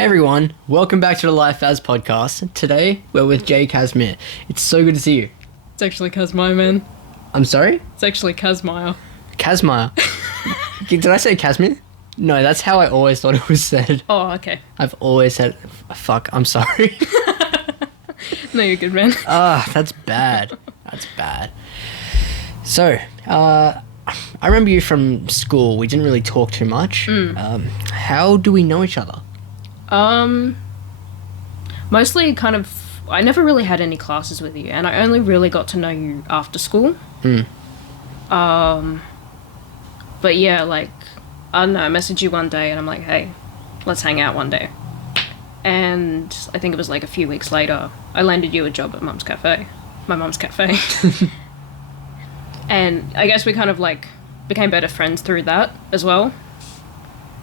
Hey everyone, welcome back to the Life As podcast. Today we're with Jay Kazmaier. It's so good to see you. It's actually Kazmaier, man. I'm sorry? It's actually Kazmaier. Kazmaier. Did I say Kazmaier? No, that's how I always thought it was said. Oh, okay. I've always said, fuck, I'm sorry. No, you're good, man. That's bad. That's bad. So, I remember you from school. We didn't really talk too much. How do we know each other? Mostly kind of, I never really had any classes with you, and I only really got to know you after school. But yeah, like, I don't know, I messaged you one day, and I'm like, hey, let's hang out one day. And I think it was like a few weeks later, I landed you a job at my mum's cafe. And I guess we kind of like became better friends through that as well.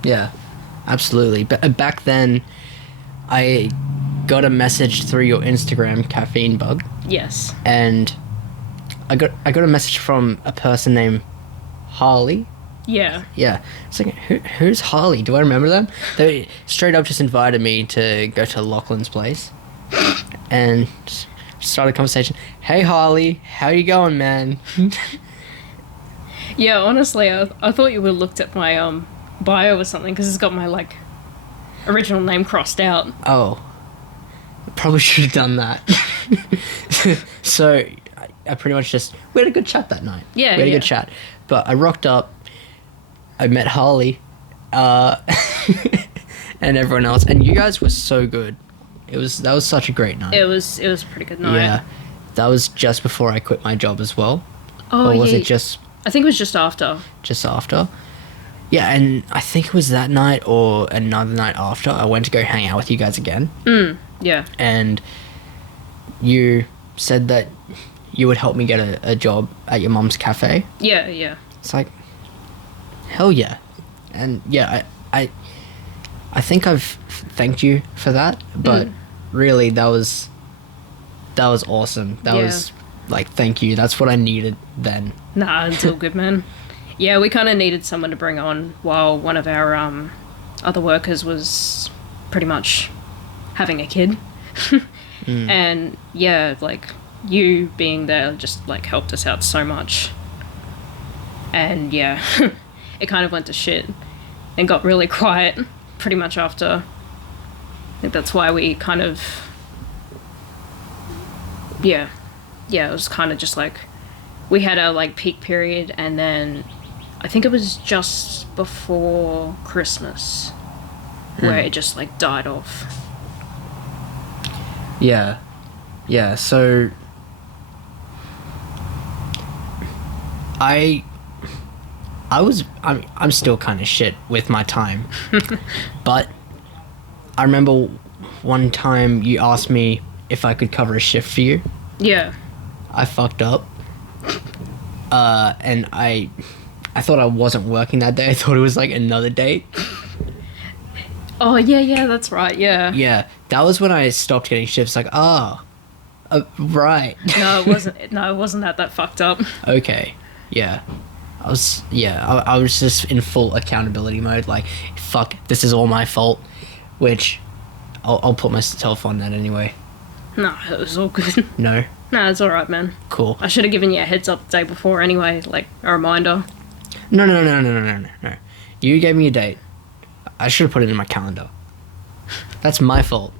Yeah, absolutely. But back then, I got a message through your Instagram, Caffeine Bug. Yes. And I got a message from a person named Harley. Yeah. Yeah. It's like, who's Harley? Do I remember them? They straight up just invited me to go to Lachlan's place and started a conversation. Hey, Harley, how you going, man? Yeah, honestly, I thought you would have looked at my bio or something, because it's got my, like, original name crossed out. Oh. Probably should have done that. So, I pretty much we had a good chat that night. Yeah, We had a good chat. But I rocked up, I met Harley, and everyone else, and you guys were so good. That was such a great night. It was a pretty good night. Yeah. That was just before I quit my job as well. Oh, or was yeah. it just I think it was just after. after? Yeah, and I think it was that night or another night after I went to go hang out with you guys again. Yeah. And you said that you would help me get a job at your mum's cafe. Yeah. It's like, hell yeah. And yeah, I think I've thanked you for that, but really that was awesome. That was like, thank you. That's what I needed then. Nah, it's all good, man. Yeah, we kind of needed someone to bring on while one of our other workers was pretty much having a kid. And yeah, like, you being there just like helped us out so much. And yeah, it kind of went to shit and got really quiet pretty much after. I think that's why we kind of, yeah, it was kind of just like, we had our like peak period, and then I think it was just before Christmas where it just like died off. Yeah, so I'm still kind of shit with my time. But I remember one time you asked me if I could cover a shift for you. Yeah. I fucked up. And I thought I wasn't working that day. I thought it was like another date. Oh, yeah, that's right, yeah. Yeah, that was when I stopped getting shifts. Like, right. No, it wasn't that fucked up. Okay, yeah. I was just in full accountability mode. Like, fuck, this is all my fault. Which, I'll put myself on that anyway. No, it was all good. No? No, it's alright, man. Cool. I should have given you a heads up the day before anyway, like a reminder. No. You gave me a date. I should have put it in my calendar. That's my fault.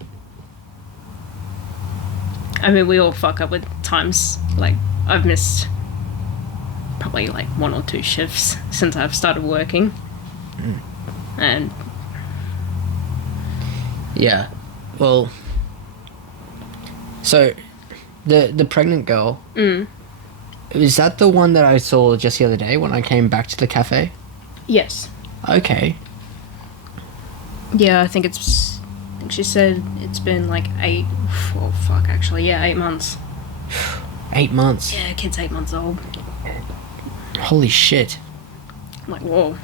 I mean, we all fuck up with times. Like, I've missed probably like 1 or 2 shifts since I've started working. And yeah, well, so the pregnant girl, is that the one that I saw just the other day when I came back to the cafe? yes. Okay. Yeah, I think she said it's been like 8 months. 8 months. Yeah, kid's 8 months old. Holy shit. I'm like, whoa.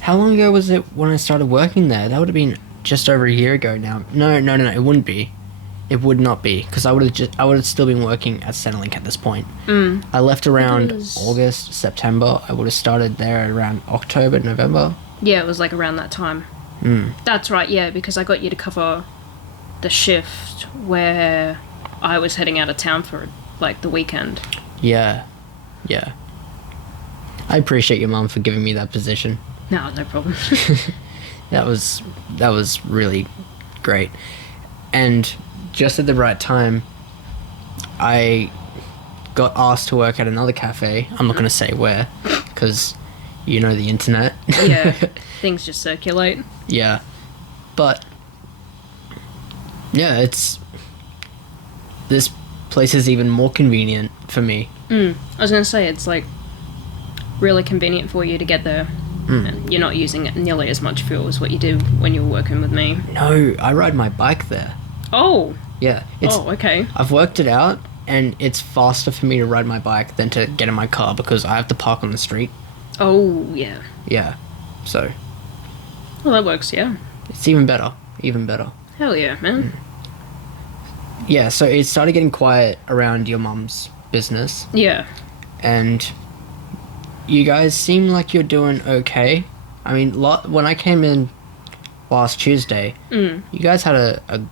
How long ago was it when I started working there? That would have been just over a year ago now. No, it wouldn't be. It would not be, because I would have still been working at Centrelink at this point. I left around August, September. I would have started there around October, November. Yeah, it was like around that time. That's right, yeah, because I got you to cover the shift where I was heading out of town for, like, the weekend. Yeah. Yeah. I appreciate your mum for giving me that position. No, no problem. That was really great. And just at the right time, I got asked to work at another cafe. I'm not going to say where, because you know the internet. Yeah, things just circulate. Yeah. But, yeah, this place is even more convenient for me. I was going to say, it's, like, really convenient for you to get there. And you're not using nearly as much fuel as what you do when you were working with me. No, I ride my bike there. Oh! Yeah. Okay. I've worked it out, and it's faster for me to ride my bike than to get in my car because I have to park on the street. Oh, yeah. Yeah. So, Well, that works, yeah. it's even better. Even better. Hell yeah, man. Yeah, so it started getting quiet around your mum's business, Yeah. and you guys seem like you're doing okay. I mean, when I came in last Tuesday, you guys had a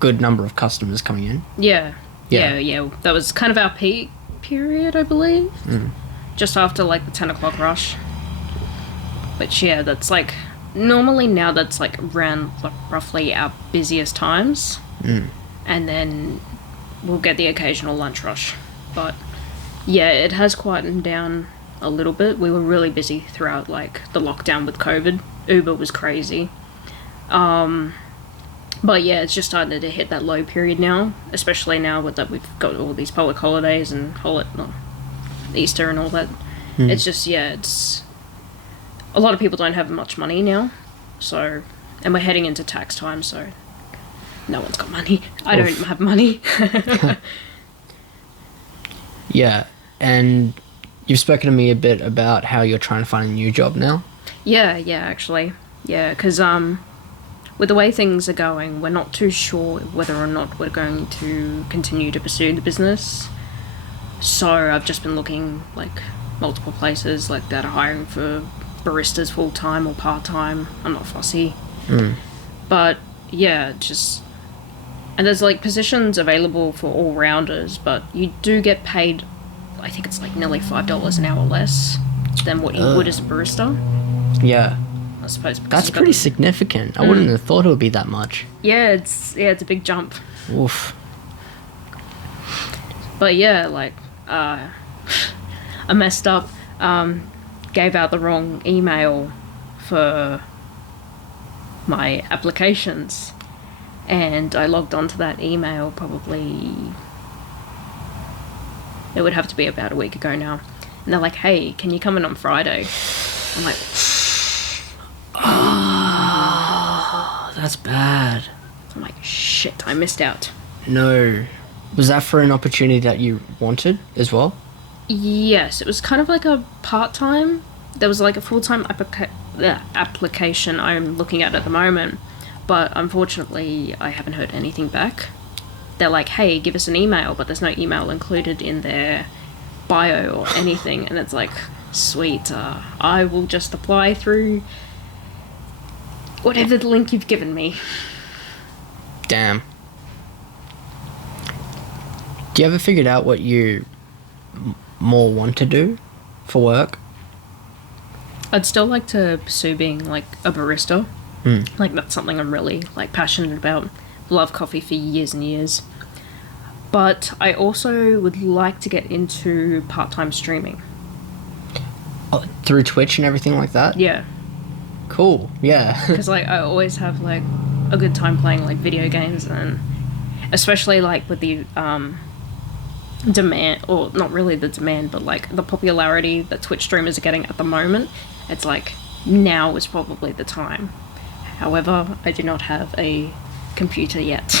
good number of customers coming in. Yeah. Yeah. Yeah. That was kind of our peak period, I believe. Just after, like, the 10 o'clock rush. Which, yeah, that's, like, normally now that's, like, around, like, roughly our busiest times. And then we'll get the occasional lunch rush. But, yeah, it has quietened down a little bit. We were really busy throughout, like, the lockdown with COVID. Uber was crazy. But yeah, it's just starting to hit that low period now, especially now with that we've got all these public holidays and Easter and all that. It's just, yeah, it's a lot of people don't have much money now, so, and we're heading into tax time, so no one's got money. I don't have money. Yeah, and you've spoken to me a bit about how you're trying to find a new job now. Yeah, actually. Yeah, because with the way things are going, we're not too sure whether or not we're going to continue to pursue the business. So I've just been looking, like, multiple places, like, that are hiring for baristas full-time or part-time. I'm not fussy. But, yeah, just... And there's, like, positions available for all-rounders, but you do get paid, I think it's, like, nearly $5 an hour less than what you would as a barista. Yeah. I suppose. That's pretty significant. I wouldn't have thought it would be that much. Yeah, it's a big jump. Oof. But yeah, like, I messed up, gave out the wrong email for my applications, and I logged onto that email probably, it would have to be about a week ago now, and they're like, hey, can you come in on Friday? I'm like, Oh, that's bad. I'm like, shit, I missed out. No. Was that for an opportunity that you wanted as well? Yes, it was kind of like a part-time. There was like a full-time application I'm looking at the moment, but unfortunately I haven't heard anything back. They're like, hey, give us an email, but there's no email included in their bio or anything, and it's like, sweet, I will just apply through whatever the link you've given me. Damn. Do you ever figured out what you more want to do for work? I'd still like to pursue being like a barista. Like, that's something I'm really, like, passionate about. Love coffee for years and years. But I also would like to get into part-time streaming. Oh, through Twitch and everything like that? Yeah. Cool, yeah. Because, like, I always have, like, a good time playing, like, video games, and especially, like, with the demand, or not really the demand, but, like, the popularity that Twitch streamers are getting at the moment, it's like, now is probably the time. However, I do not have a computer yet.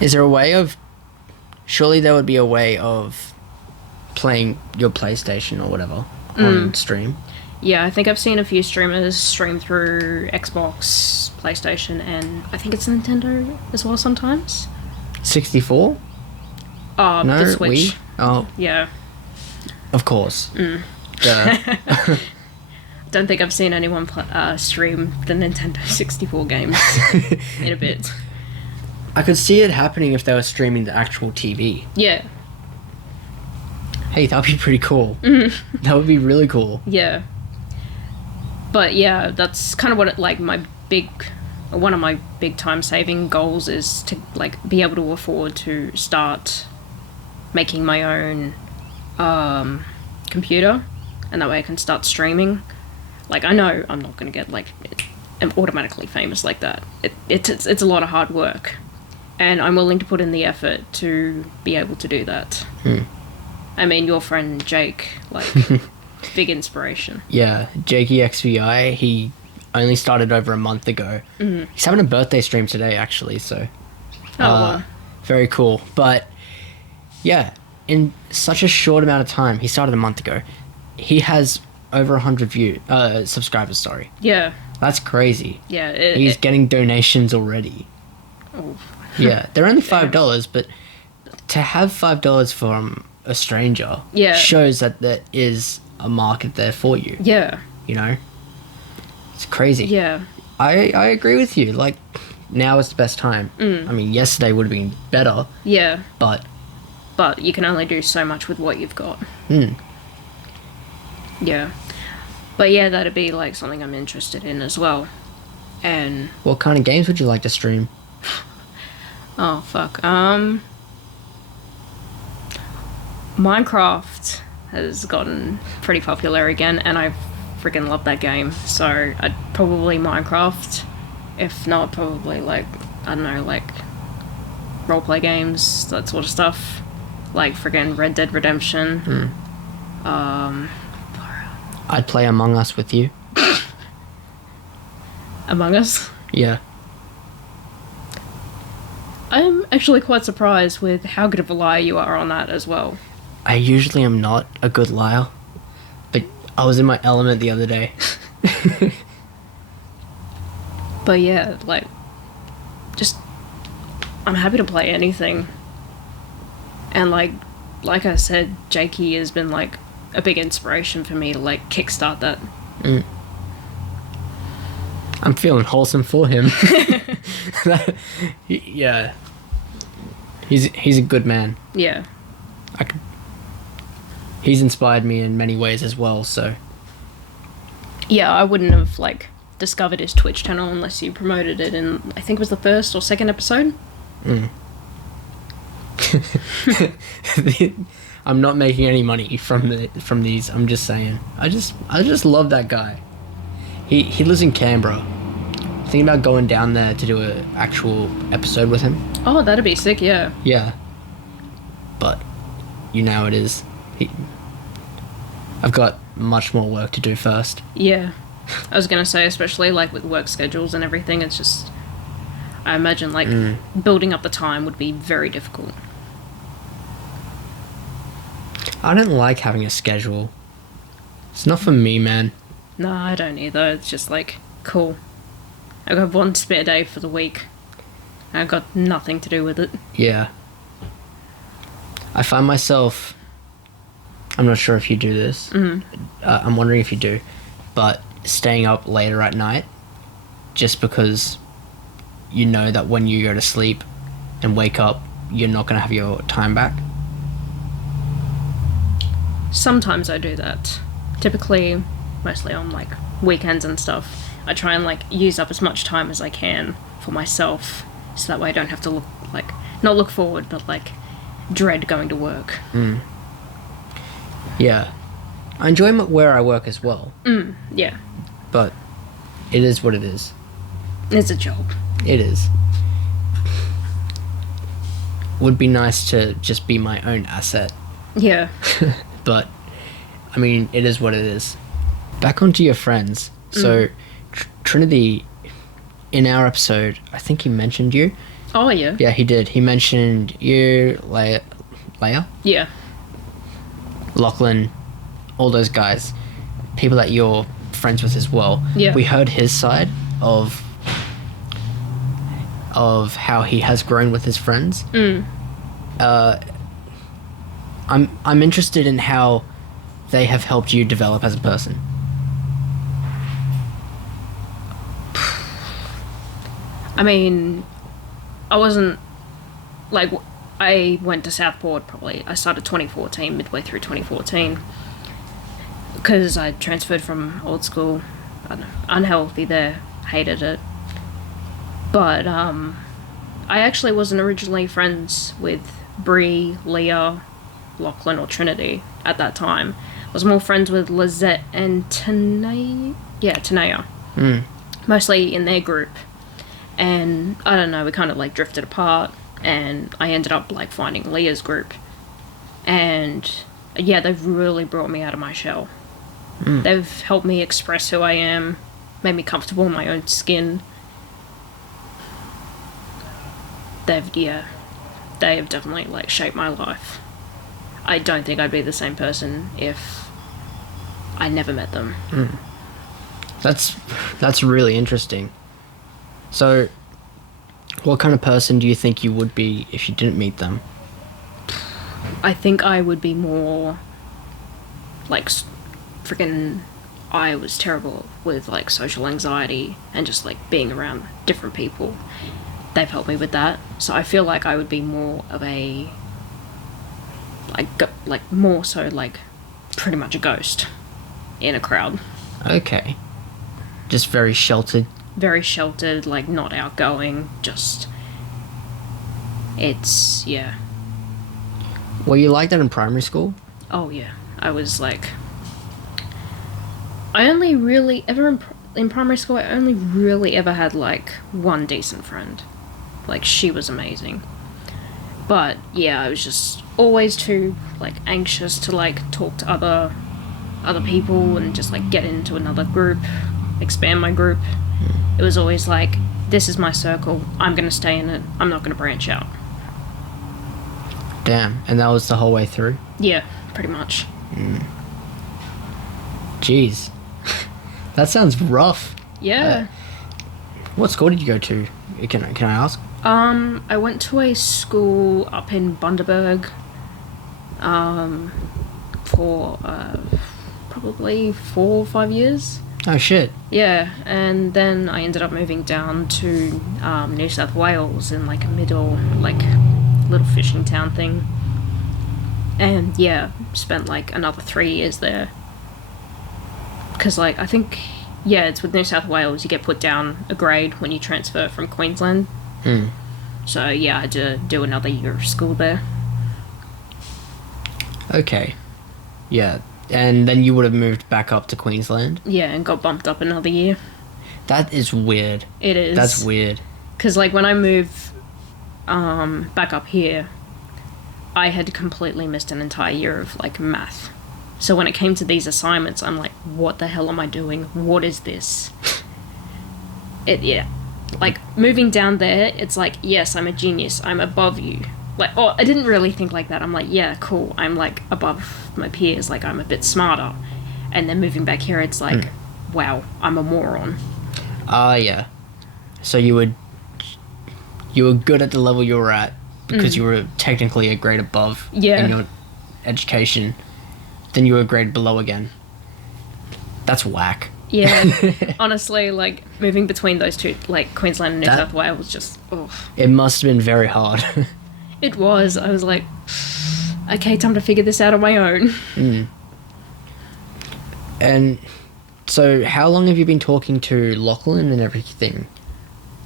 Is there a way of... Surely there would be a way of playing your PlayStation or whatever on stream. Yeah, I think I've seen a few streamers stream through Xbox, PlayStation, and I think it's Nintendo as well sometimes. 64? No, the Switch. Wii? Oh, Yeah. of course. Duh. don't think I've seen anyone stream the Nintendo 64 games in a bit. I could see it happening if they were streaming the actual TV. Yeah. Hey, that would be pretty cool. That would be really cool. Yeah. But yeah, that's kind of what one of my big time saving goals is to like be able to afford to start making my own computer, and that way I can start streaming. Like, I know I'm not going to get like automatically famous like that. It's a lot of hard work, and I'm willing to put in the effort to be able to do that. I mean, your friend Jake, like, big inspiration. Yeah, Jakey XVI, he only started over a month ago. He's having a birthday stream today, actually, so... Wow. Very cool. But, yeah, in such a short amount of time, he started a month ago, he has over 100 subscribers, sorry. Yeah. That's crazy. Yeah. He's getting donations already. Oh. Yeah, they're only $5, but to have $5 from a stranger shows that there is a market there for you. Yeah. You know? It's crazy. Yeah. I agree with you. Like, now is the best time. I mean, yesterday would have been better. Yeah. But you can only do so much with what you've got. Yeah. But yeah, that'd be like something I'm interested in as well. And what kind of games would you like to stream? oh fuck. Minecraft has gotten pretty popular again, and I freaking love that game. So I'd probably Minecraft. If not, probably like, I don't know, like roleplay games, that sort of stuff. Like friggin' Red Dead Redemption. I'd play Among Us with you. Among Us? Yeah. I'm actually quite surprised with how good of a liar you are on that as well. I usually am not a good liar, but I was in my element the other day. But yeah, like, just, I'm happy to play anything. And like I said, Jakey has been like a big inspiration for me to like kickstart that. I'm feeling wholesome for him. Yeah. He's a good man. Yeah. He's inspired me in many ways as well, so... Yeah, I wouldn't have, like, discovered his Twitch channel unless you promoted it in, I think it was the first or second episode. I'm not making any money from these, I'm just saying. I just love that guy. He lives in Canberra. Thinking about going down there to do an actual episode with him. Oh, that'd be sick, yeah. Yeah. But, you know how it is. I've got much more work to do first. Yeah. I was going to say, especially like with work schedules and everything, it's just... I imagine like building up the time would be very difficult. I don't like having a schedule. It's not for me, man. No, I don't either. It's just like, cool. I've got one spare day for the week. I've got nothing to do with it. Yeah. I find myself... I'm not sure if you do this. I'm wondering if you do. But staying up later at night just because you know that when you go to sleep and wake up, you're not going to have your time back. Sometimes I do that. Typically, mostly on like weekends and stuff. I try and like use up as much time as I can for myself, so that way I don't have to not look forward, but like dread going to work. Yeah. I enjoy where I work as well. Yeah. But it is what it is. It's a job. It is. Would be nice to just be my own asset. Yeah. But, I mean, it is what it is. Back onto your friends. So, Trinity, in our episode, I think he mentioned you. Oh, yeah. Yeah, he did. He mentioned you, Leia? Yeah. Lachlan, all those guys. People that you're friends with as well. Yeah. We heard his side of how he has grown with his friends. I'm interested in how they have helped you develop as a person. I mean, I wasn't, like, I went to Southport probably, I started 2014, midway through 2014, because I transferred from old school, I don't know, unhealthy there, hated it. But, I actually wasn't originally friends with Bree, Leah, Lachlan, or Trinity at that time. I was more friends with Lizette and Tanea. Yeah, Tanea. Mostly in their group. And I don't know, we kind of like drifted apart, and I ended up like finding Leah's group. And yeah, they've really brought me out of my shell. They've helped me express who I am, made me comfortable in my own skin. They have definitely like shaped my life. I don't think I'd be the same person if I never met them. That's really interesting. So, what kind of person do you think you would be if you didn't meet them? I think I would be more like freaking. I was terrible with like social anxiety and just like being around different people. They've helped me with that, so I feel like I would be more of a like more so like pretty much a ghost in a crowd. Okay. Just very sheltered. Very sheltered, like not outgoing, just it's yeah. Were you like that in primary school? Oh yeah. I was like I only really ever in primary school I only really ever had like one decent friend. Like she was amazing. But yeah, I was just always too like anxious to like talk to other people and just like get into another group, expand my group. It was always like, this is my circle, I'm gonna stay in it, I'm not gonna branch out. Damn, and that was the whole way through? Yeah, pretty much. Jeez. That sounds rough. Yeah. What school did you go to? Can I ask? I went to a school up in Bundaberg for probably 4 or 5 years. Oh shit. Yeah, and then I ended up moving down to New South Wales in like a middle, like little fishing town thing. And yeah, spent like another 3 years there. Because like, I think, yeah, it's with New South Wales, you get put down a grade when you transfer from Queensland. So yeah, I had to do another year of school there. Okay. Yeah. And then you would have moved back up to Queensland? Yeah, and got bumped up another year. That is weird. It is. That's weird. Because like when I moved back up here, I had completely missed an entire year of like math. So when it came to these assignments, I'm like, what the hell am I doing? What is this? Yeah. Like, moving down there, it's like, yes, I'm a genius. I'm above you. Like, oh, I didn't really think like that. I'm like, yeah, cool. I'm, like, above my peers. Like, I'm a bit smarter. And then moving back here, it's like, wow, I'm a moron. Yeah. So you were good at the level you were at because you were technically a grade above in your education. Then you were a grade below again. That's whack. Yeah, honestly, like, moving between those two, like, Queensland and New South Wales was just, oh. It must have been very hard. It was. I was like, okay, time to figure this out on my own. And so how long have you been talking to Lachlan and everything?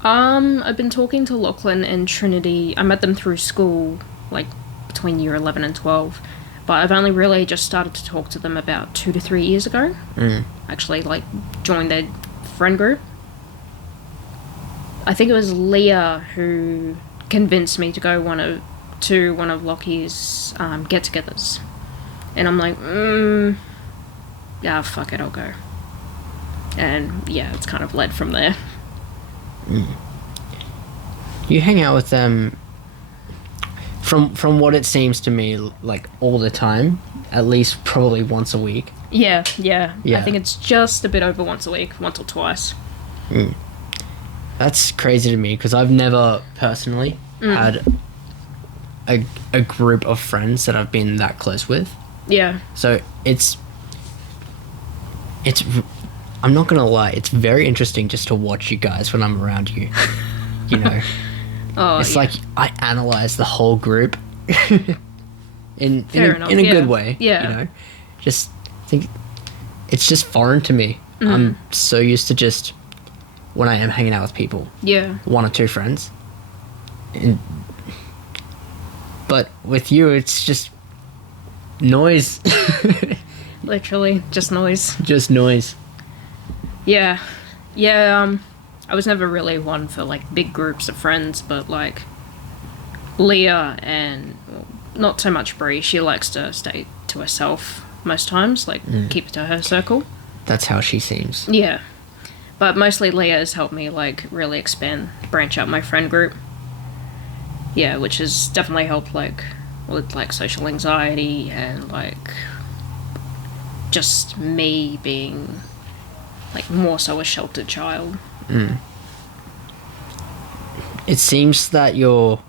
I've been talking to Lachlan and Trinity. I met them through school, like, between year 11 and 12. But I've only really just started to talk to them about 2 to 3 years ago. Actually, like, joined their friend group. I think it was Leah who convinced me to go to one of Lockie's get-togethers. And I'm like, yeah, fuck it, I'll go. And yeah, it's kind of led from there. You hang out with them from what it seems to me, like, all the time, at least probably once a week. Yeah. I think it's just a bit over once a week, once or twice. That's crazy to me because I've never personally had a group of friends that I've been that close with. Yeah. So it's I'm not gonna lie, it's very interesting just to watch you guys when I'm around you. you know. Oh, It's yeah. like I analyze the whole group in Fair enough, a yeah. good way. Yeah. You know, just think it's just foreign to me. Mm. I'm so used to just when I am hanging out with people, Yeah. one or two friends, but with you, it's just noise, Literally, just noise. just noise. Yeah. I was never really one for, like, big groups of friends, but, like, Leah and, well, not so much Brie, she likes to stay to herself most times, like, keep to her circle. That's how she seems. Yeah. But mostly Leah has helped me, like, really branch out my friend group. Yeah, which has definitely helped, like, with, like, social anxiety and, like, just me being, like, more so a sheltered child. It seems that you're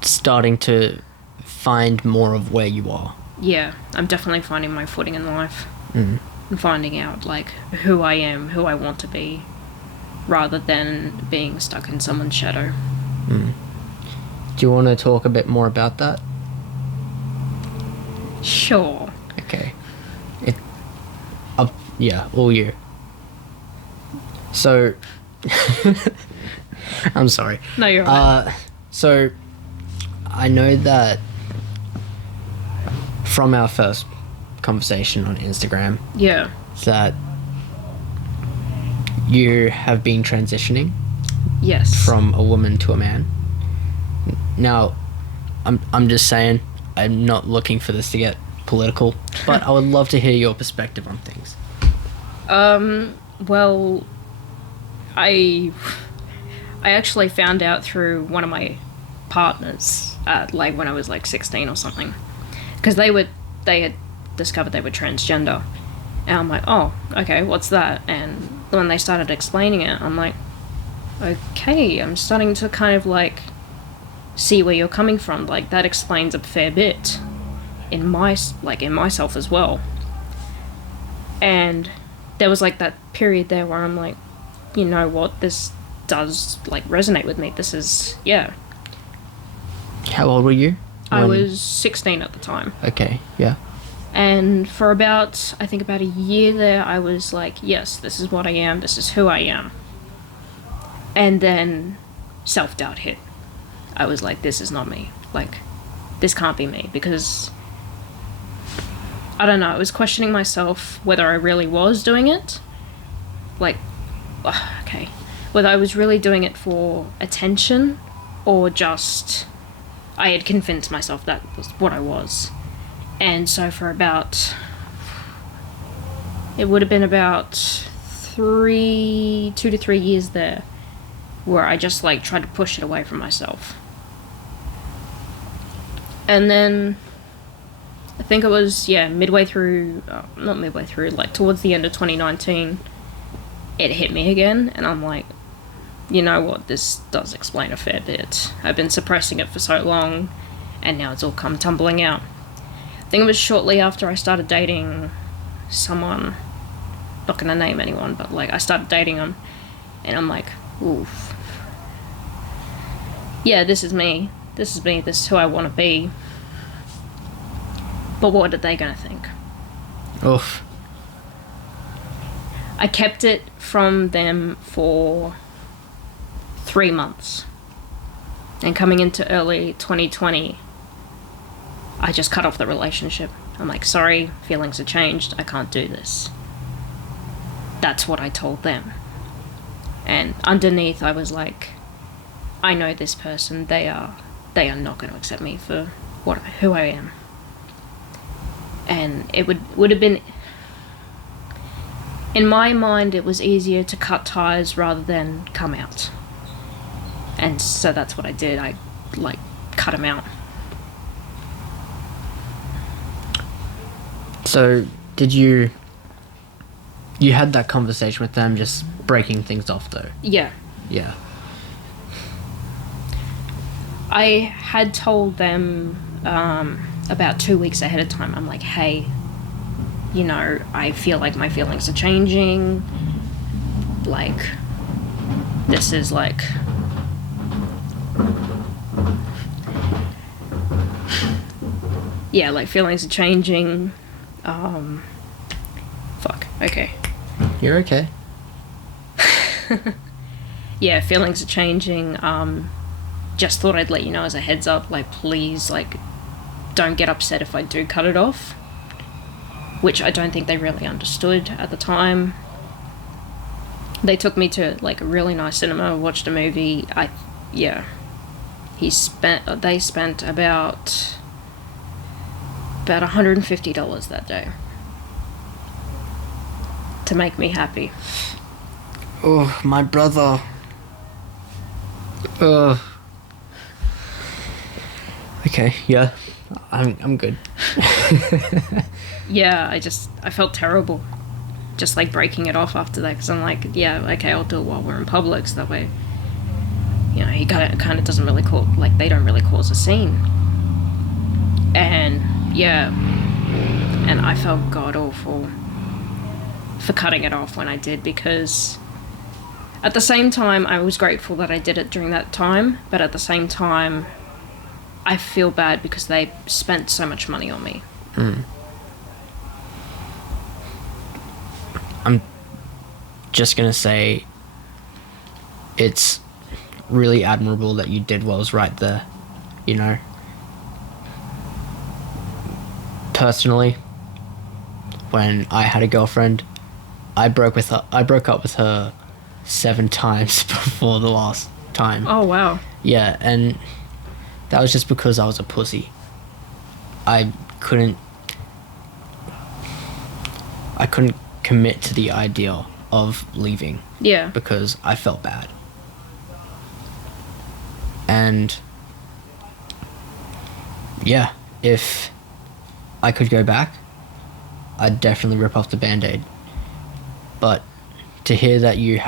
starting to find more of where you are. Yeah, I'm definitely finding my footing in life. And finding out, like, who I am, who I want to be, rather than being stuck in someone's shadow. Do you want to talk a bit more about that? Sure. Okay. Yeah, all you. So, I'm sorry. No, you're right. So, I know that from our first conversation on Instagram Yeah. that you have been transitioning Yes. from a woman to a man. Now, I'm just saying, I'm not looking for this to get political, but I would love to hear your perspective on things. Well, I actually found out through one of my partners, like when I was like 16 or something, because they had discovered they were transgender, and I'm like, oh, okay, what's that? And when they started explaining it, I'm like, okay, I'm starting to kind of like see where you're coming from. Like that explains a fair bit in myself as well. And there was like that period there where I'm like, you know what, this does like resonate with me. This is, yeah. How old were you? I was 16 at the time. Okay, yeah. And for about a year there, I was like, yes, this is what I am, this is who I am. And then self-doubt hit. I was like, this is not me. Like, this can't be me, because I don't know, I was questioning myself whether I really was doing it. Like, okay, whether I was really doing it for attention or just I had convinced myself that was what I was. And so for it would have been about 2 to 3 years there where I just like tried to push it away from myself. And then I think it was, not midway through, like towards the end of 2019, it hit me again, and I'm like, you know what, this does explain a fair bit. I've been suppressing it for so long, and now it's all come tumbling out. I think it was shortly after I started dating someone, not gonna name anyone, but like I started dating him, and I'm like, oof. Yeah, this is me, this is who I want to be. But what are they gonna think? Oof. I kept it from them for 3 months. And coming into early 2020, I just cut off the relationship. I'm like, sorry, feelings have changed, I can't do this. That's what I told them. And underneath I was like, I know this person, they are not going to accept me for who I am. And it would have been, in my mind, it was easier to cut ties rather than come out. And so that's what I did. I like cut them out. So did you had that conversation with them, just breaking things off though? Yeah. Yeah. I had told them about 2 weeks ahead of time. I'm like, hey, you know, I feel like my feelings are changing. Like, this is like Yeah, like feelings are changing. Fuck. Okay. You're okay. Yeah, feelings are changing. Just thought I'd let you know as a heads up. Like, please, like, don't get upset if I do cut it off. Which I don't think they really understood at the time. They took me to like a really nice cinema, watched a movie. They spent about $150 that day to make me happy. Oh, my brother. Okay, yeah. I'm good. Yeah, I felt terrible. Just like breaking it off after that, because I'm like, yeah, okay, I'll do it while we're in public, so that way, you know, he kind of doesn't really they don't really cause a scene. And yeah, and I felt god awful for cutting it off when I did, because at the same time I was grateful that I did it during that time, but at the same time I feel bad because they spent so much money on me. I'm just gonna say it's really admirable that you did what was right there, you know. Personally, when I had a girlfriend, I broke up with her 7 times before the last time. Oh wow. Yeah, and that was just because I was a pussy. I couldn't commit to the idea of leaving. Yeah. Because I felt bad. And yeah, if I could go back, I'd definitely rip off the Band-Aid. But to hear that you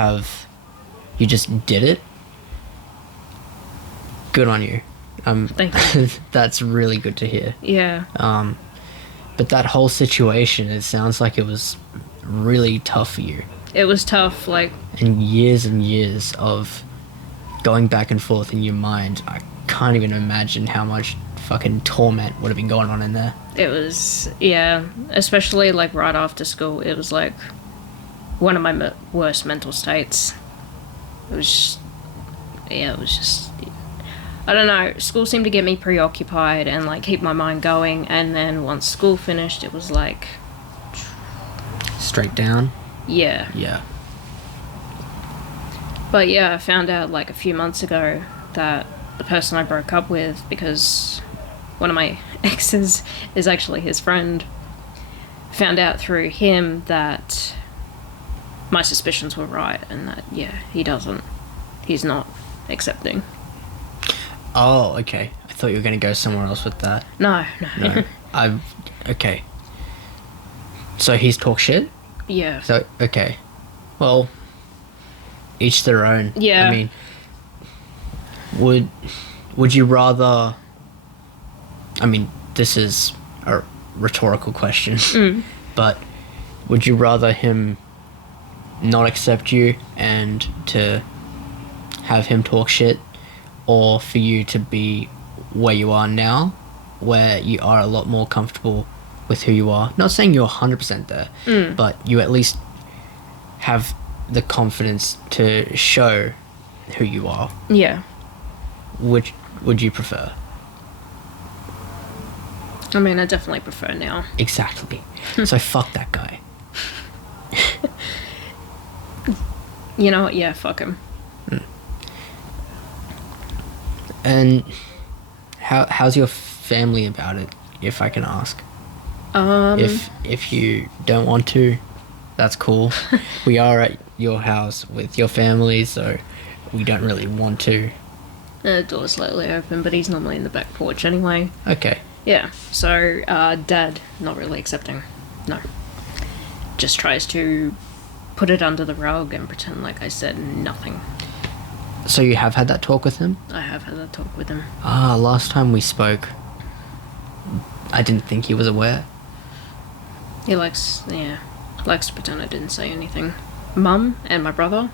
just did it, good on you. Thank you. That's really good to hear. Yeah. But that whole situation, it sounds like it was really tough for you. It was tough, like... And years of going back and forth in your mind. I can't even imagine how much fucking torment would have been going on in there. It was, yeah. Especially, like, right after school. It was, like, one of my worst mental states. It was just... I don't know, school seemed to get me preoccupied and, like, keep my mind going, and then once school finished, it was like... Straight down? Yeah. Yeah. But yeah, I found out, like, a few months ago that the person I broke up with, because one of my exes is actually his friend, found out through him that my suspicions were right, and that, yeah, he's not accepting. Oh, okay. I thought you were going to go somewhere else with that. No. Okay. So he's talk shit? Yeah. So, okay. Well, each their own. Yeah. I mean, would you rather... I mean, this is a rhetorical question, but would you rather him not accept you and to have him talk shit, or for you to be where you are now, where you are a lot more comfortable with who you are? Not saying you're 100% there, but you at least have the confidence to show who you are. Yeah. Which would you prefer? I mean, I definitely prefer now. Exactly. So fuck that guy. You know what? Yeah, fuck him. And how's your family about it, if I can ask? If you don't want to, that's cool. We are at your house with your family, so we don't really want to. The door's slightly open, but he's normally in the back porch anyway. Okay. Yeah, so Dad, not really accepting. No. Just tries to put it under the rug and pretend like I said nothing. So you have had that talk with him? I have had that talk with him. Last time we spoke, I didn't think he was aware. He likes to pretend I didn't say anything. Mum and my brother,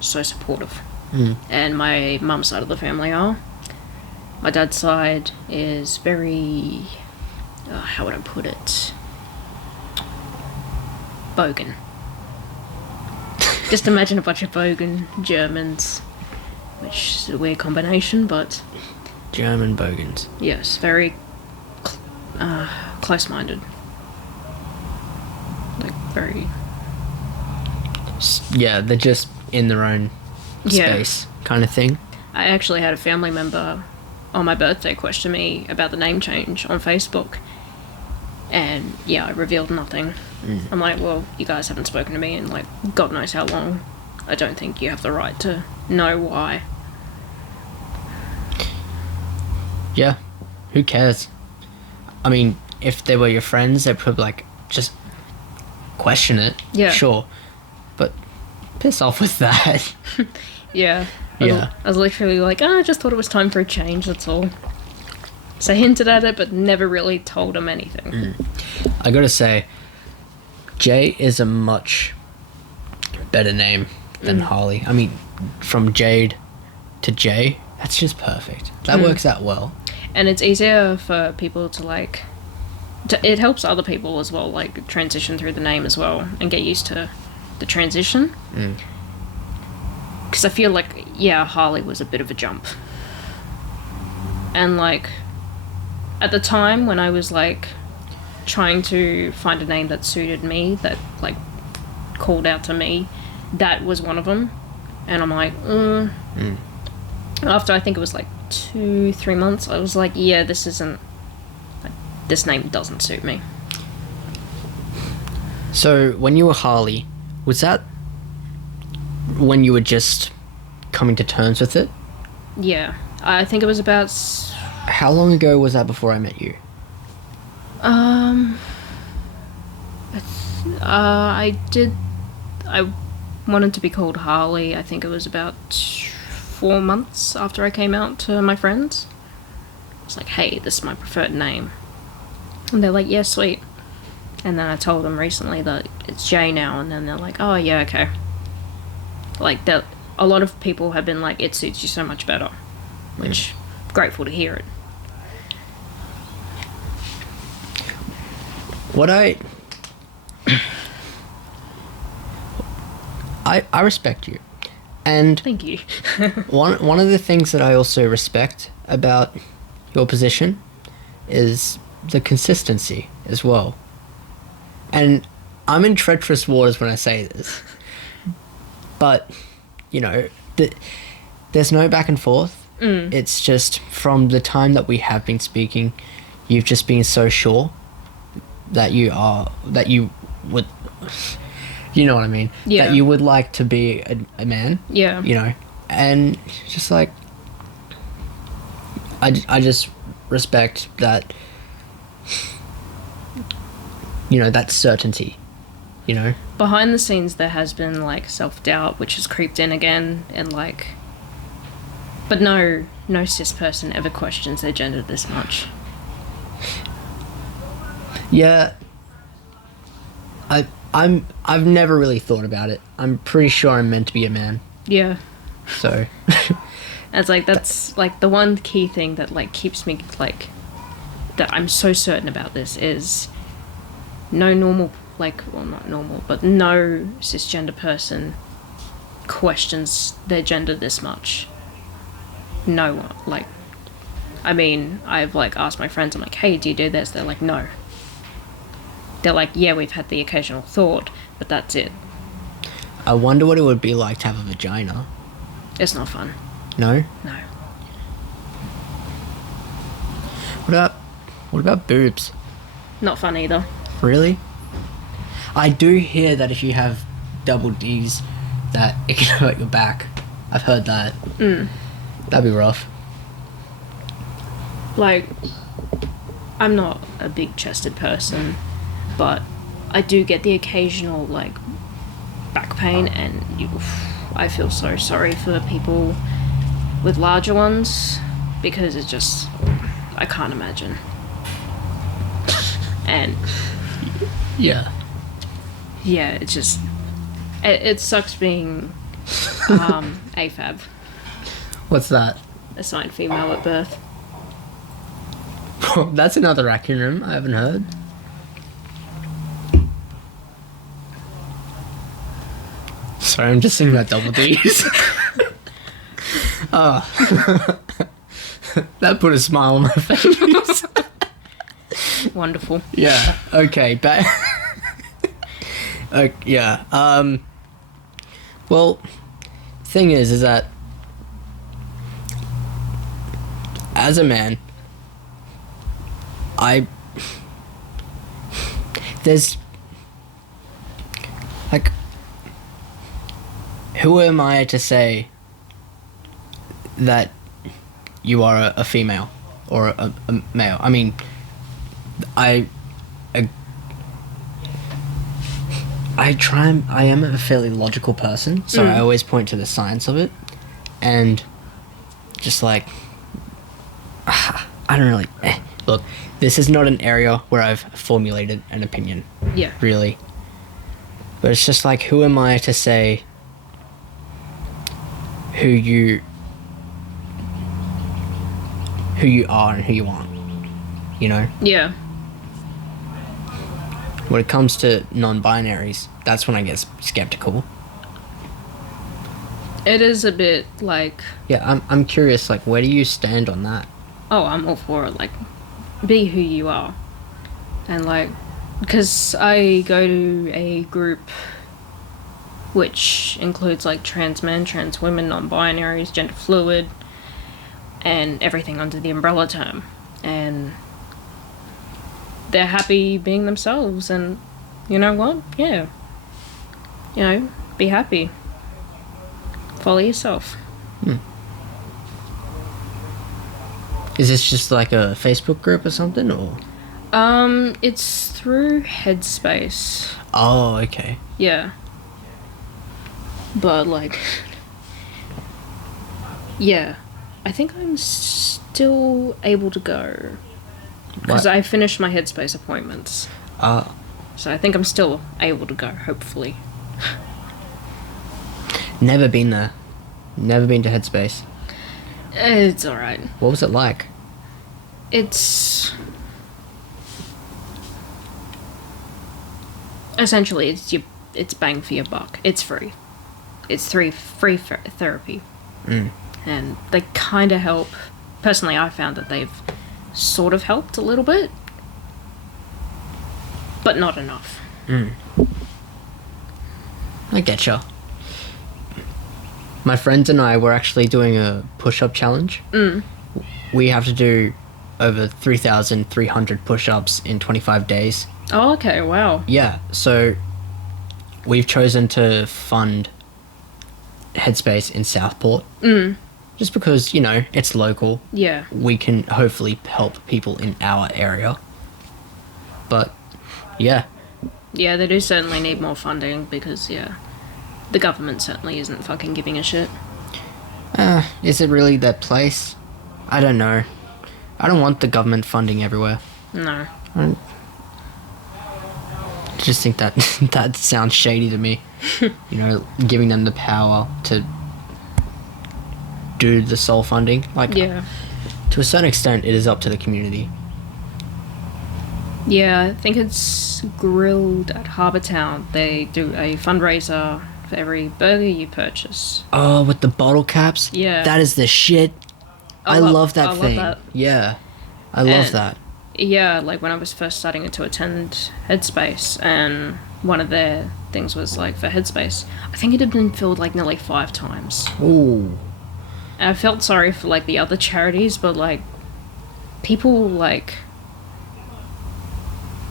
so supportive. and my mum's side of the family are. My dad's side is very, how would I put it? Bogan. Just imagine a bunch of Bogan Germans, which is a weird combination, but... German Bogans. Yes, very close-minded. Like, very... Yeah, they're just in their own space kind of thing. I actually had a family member on my birthday question me about the name change on Facebook. And, yeah, I revealed nothing. I'm like, well, you guys haven't spoken to me in, like, God knows how long. I don't think you have the right to know why. Yeah, who cares? I mean, if they were your friends, they'd probably, like, just question it. Yeah. Sure. But piss off with that. Yeah. Yeah. I was literally like, I just thought it was time for a change, that's all. So I hinted at it, but never really told him anything. I gotta say, Jay is a much better name than Harley. I mean, from Jade to Jay, that's just perfect. That works out well. And it's easier for people to, like... it helps other people as well, like, transition through the name as well and get used to the transition. Because I feel like, yeah, Harley was a bit of a jump. And, like, at the time when I was, like, trying to find a name that suited me, that, like, called out to me, that was one of them. And I'm like, After I think it was, like, 2-3 months, I was like, yeah, this isn't... this name doesn't suit me. So, when you were Harley, was that when you were just coming to terms with it? Yeah. I think it was about... How long ago was that before I met you? I wanted to be called Harley. I think it was about 4 months after I came out to my friends. I was like, hey, this is my preferred name. And they're like, yeah, sweet. And then I told them recently that it's Jay now, and then they're like, oh, yeah, okay. Like, that, a lot of people have been like, it suits you so much better. Which, grateful to hear it. What I respect you. And thank you. one of the things that I also respect about your position is the consistency as well. And I'm in treacherous waters when I say this. But, you know, there's no back and forth. It's just from the time that we have been speaking, you've just been so sure that you would, you know what I mean? Yeah. That you would like to be a man. Yeah. You know? And just like, I just respect that, you know, that certainty, you know? Behind the scenes, there has been, like, self-doubt, which has creeped in again, and, like... But no cis person ever questions their gender this much. Yeah. I've never really thought about it. I'm pretty sure I'm meant to be a man. Yeah. So... It's like, that's, like, the one key thing that, like, keeps me, like... That I'm so certain about this is... No normal... Like, well, not normal, but no cisgender person questions their gender this much. No one. Like, I mean, I've, like, asked my friends, I'm like, hey, do you do this? They're like, no. They're like, yeah, we've had the occasional thought, but that's it. I wonder what it would be like to have a vagina. It's not fun. No? No. What about boobs? Not fun either. Really? I do hear that if you have double D's, that it can hurt your back. I've heard that. That'd be rough. Like, I'm not a big-chested person, but I do get the occasional, like, back pain, and I feel so sorry for people with larger ones, because it's just, I can't imagine. And... Yeah. Yeah, it's just... It sucks being AFAB. What's that? Assigned female at birth. That's another acronym I haven't heard. Sorry, I'm just singing about double D's. Oh. That put a smile on my face. Wonderful. Yeah, okay, back. Yeah, well, thing is that as a man, there's, like, who am I to say that you are a female or a male? I mean, I am a fairly logical person, so I always point to the science of it, and just like, I don't really, look, this is not an area where I've formulated an opinion, Yeah. really, but it's just like, who am I to say who you are and who you aren't, you know? Yeah. When it comes to non-binaries, that's when I get skeptical. It is a bit like, Yeah, I'm curious, like, where do you stand on that? oh, I'm all for it. Like, be who you are. And, like, because I go to a group which includes, like, trans men, trans women, non-binaries, gender fluid, and everything under the umbrella term. And they're happy being themselves, and you know what? Yeah. You know, be happy. Follow yourself. Is this just like a Facebook group or something, or? It's through Headspace. Oh, okay. Yeah. But, like, yeah. I think I'm still able to go. Because What? I finished my Headspace appointments. So I think I'm still able to go, hopefully. Never been there. Never been to Headspace. It's alright. What was it like? It's... essentially, it's bang for your buck. It's free. It's free therapy. And they kind of help. Personally, I found that they've sort of helped a little bit, but not enough. I getcha. My friends and I were actually doing a push-up challenge. We have to do over 3,300 push-ups in 25 days. Oh, okay, wow. Yeah, so we've chosen to fund Headspace in Southport. Just because, you know, it's local. Yeah. We can hopefully help people in our area. But, yeah. Yeah, they do certainly need more funding because, yeah, the government certainly isn't fucking giving a shit. Is it really their place? I don't know. I don't want the government funding everywhere. No. I just think that that sounds shady to me. You know, giving them the power to do the sole funding. Like, Yeah. to a certain extent, it is up to the community. Yeah, I think it's Grilled at Harbour Town. They do a fundraiser for every burger you purchase. Oh, with the bottle caps? Yeah. That is the shit. I love that thing. that. Yeah. I love And- that. Yeah, like when I was first starting to attend Headspace, and one of their things was like for Headspace, I think it had been filled like nearly 5 times. Ooh. And I felt sorry for like the other charities, but like people like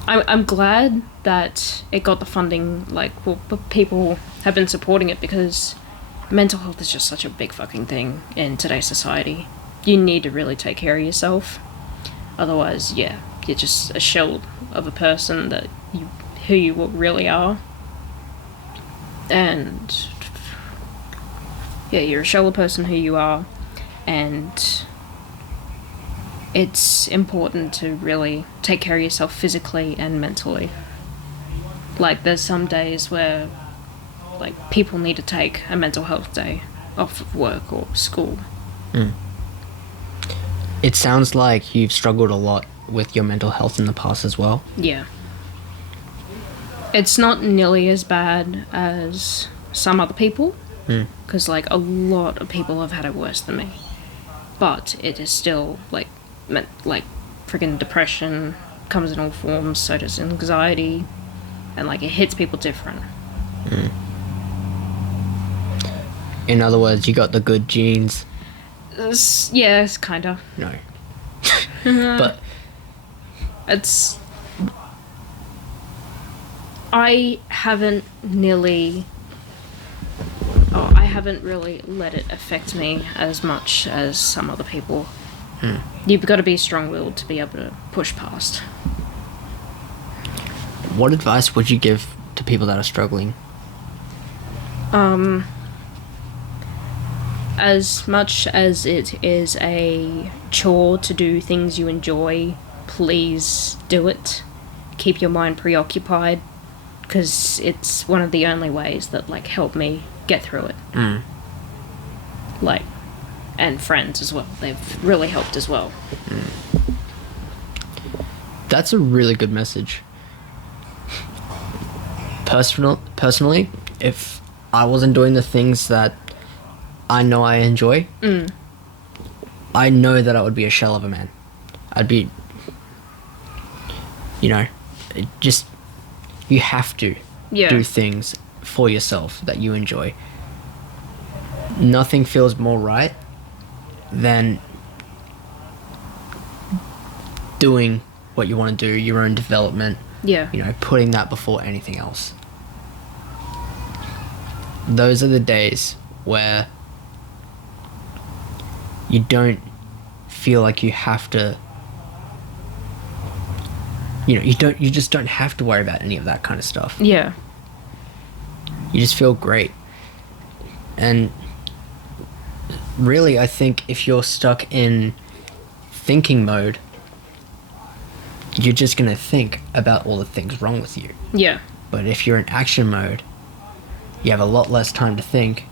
I'm glad that it got the funding, like, well, but people have been supporting it because mental health is just such a big fucking thing in today's society. You need to really take care of yourself. Otherwise, yeah, you're just a shell of a person that who you really are. And yeah, you're a shell of a person who you are, and it's important to really take care of yourself physically and mentally. Like, there's some days where, like, people need to take a mental health day off of work or school. It sounds like you've struggled a lot with your mental health in the past as well. Yeah. It's not nearly as bad as some other people, because like a lot of people have had it worse than me. But it is still like freaking depression comes in all forms. So does anxiety, and like it hits people different. In other words, you got the good genes. Yeah, it's kinda. No. But It's. I haven't really let it affect me as much as some other people. You've got to be strong-willed to be able to push past. what advice would you give to people that are struggling? As much as it is a chore to do things you enjoy, please do it. Keep your mind preoccupied, because it's one of the only ways that like helped me get through it. Like, and friends as well. They've really helped as well. That's a really good message. Personally, if I wasn't doing the things that I know I enjoy, I know that I would be a shell of a man. I'd be, you have to do things for yourself that you enjoy. Nothing feels more right than doing what you want to do, your own development. Yeah. Putting that before anything else. Those are the days where you don't feel like you have to, you just don't have to worry about any of that kind of stuff. Yeah. You just feel great. And really, I think if you're stuck in thinking mode, you're just going to think about all the things wrong with you. Yeah. But if you're in action mode, you have a lot less time to think.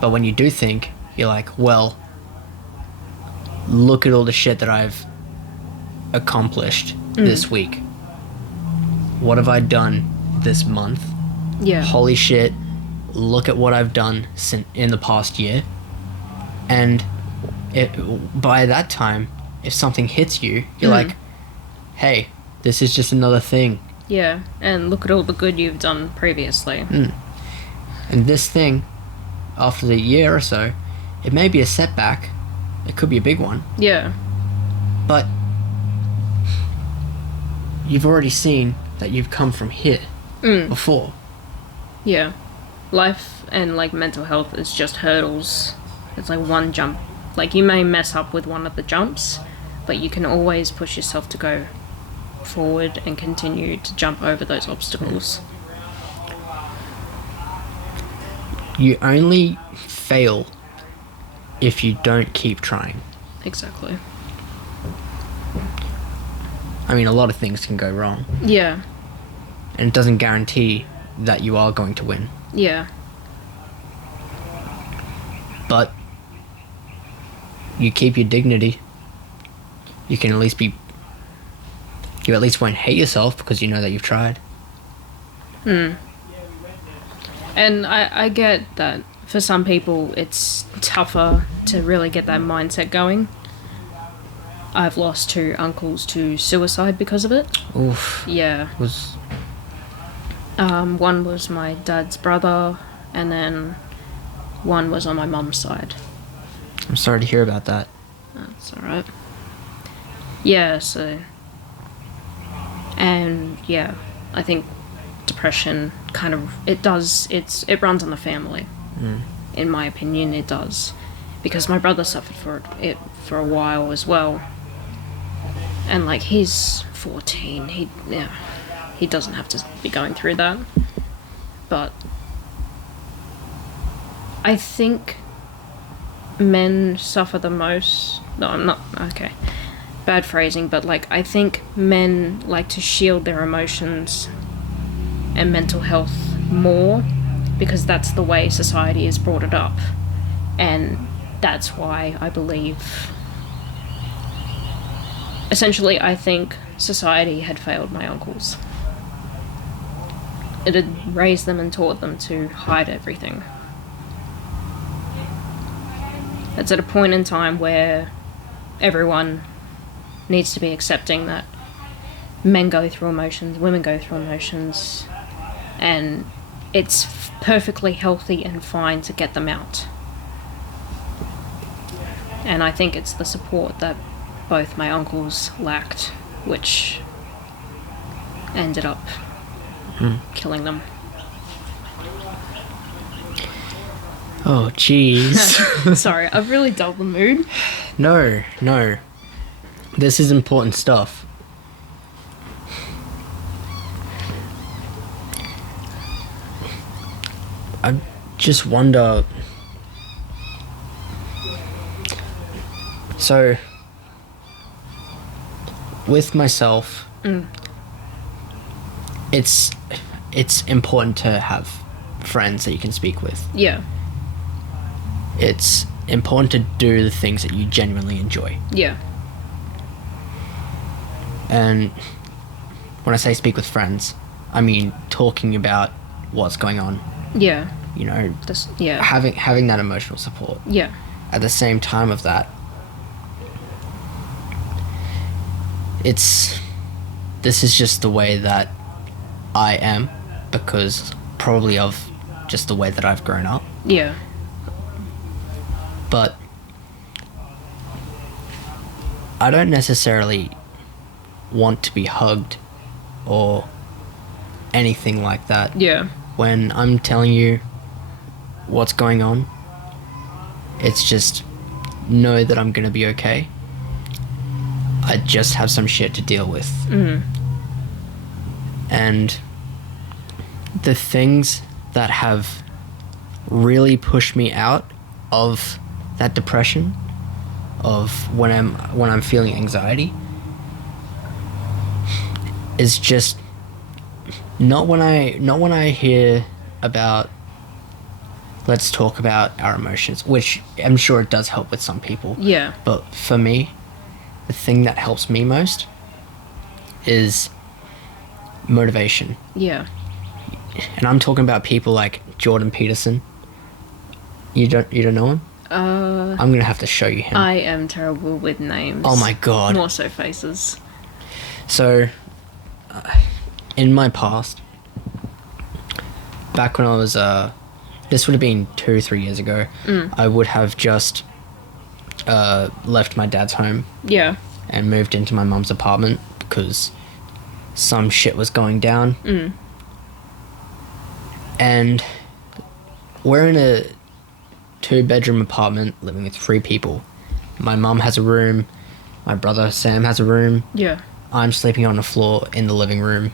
But when you do think, you're like, well, look at all the shit that I've accomplished this week. What have I done this month? Yeah. Holy shit, look at what I've done in the past year. And by that time, if something hits you, you're like, hey, this is just another thing. Yeah, and look at all the good you've done previously. And this thing, after the year or so, it may be a setback. It could be a big one. Yeah. But you've already seen that you've come from here before. Yeah. Life and like mental health is just hurdles. It's like one jump. Like you may mess up with one of the jumps, but you can always push yourself to go forward and continue to jump over those obstacles. You only fail if you don't keep trying. Exactly. I mean, a lot of things can go wrong. Yeah. And it doesn't guarantee that you are going to win. Yeah. But you keep your dignity. You can at least be... You at least won't hate yourself because you know that you've tried. And I get that for some people it's tougher to really get that mindset going. I've lost 2 uncles to suicide because of it. Oof. Yeah. One was my dad's brother, and then one was on my mum's side. I'm sorry to hear about that. That's alright. Yeah, so... And, yeah, I think depression kind of... It runs on the family. In my opinion, it does. Because my brother suffered for it for a while as well. And, like, he's 14. He doesn't have to be going through that. But I think men suffer the most. No, I'm not... Okay. Bad phrasing, but, like, I think men like to shield their emotions and mental health more because that's the way society has brought it up. And that's why I believe... Essentially, I think society had failed my uncles. It had raised them and taught them to hide everything. It's at a point in time where everyone needs to be accepting that men go through emotions, women go through emotions, and it's perfectly healthy and fine to get them out. And I think it's the support that both my uncles lacked, which ended up killing them. Oh, jeez. Sorry, I've really dulled the mood. No. This is important stuff. I just wonder... So, with myself, it's important to have friends that you can speak with. Yeah. It's important to do the things that you genuinely enjoy. Yeah. And when I say speak with friends, I mean talking about what's going on. Yeah. You know, yeah. having that emotional support. Yeah. At the same time of that, this is just the way that I am, because probably of just the way that I've grown up. Yeah. But I don't necessarily want to be hugged or anything like that. Yeah. When I'm telling you what's going on, it's just know that I'm gonna be okay. I just have some shit to deal with. And the things that have really pushed me out of that depression, of when I'm feeling anxiety, is just not when I hear about, let's talk about our emotions, which I'm sure it does help with some people. Yeah. But for me, the thing that helps me most is motivation. Yeah. And I'm talking about people like Jordan Peterson. You don't know him? I'm gonna have to show you him. I am terrible with names. Oh my god. More so faces. So, in my past, back when I was, this would have been 2-3 years ago, I would have just left my dad's home. Yeah. And moved into my mum's apartment because some shit was going down. And we're in a 2-bedroom apartment living with 3 people. My mum has a room, my brother Sam has a room. Yeah. I'm sleeping on the floor in the living room.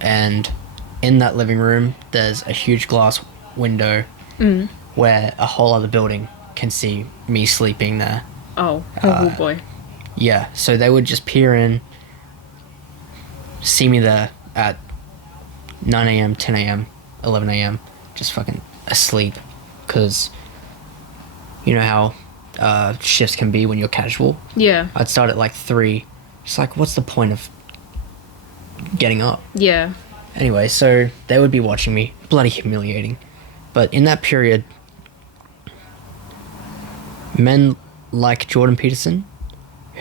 And in that living room, there's a huge glass window where a whole other building can see me sleeping there. Oh boy. Yeah, so they would just peer in, see me there at 9 a.m., 10 a.m., 11 a.m., just fucking asleep. Because you know how shifts can be when you're casual? Yeah. I'd start at like 3. Just like, what's the point of getting up? Yeah. Anyway, so they would be watching me. Bloody humiliating. But in that period, men like Jordan Peterson,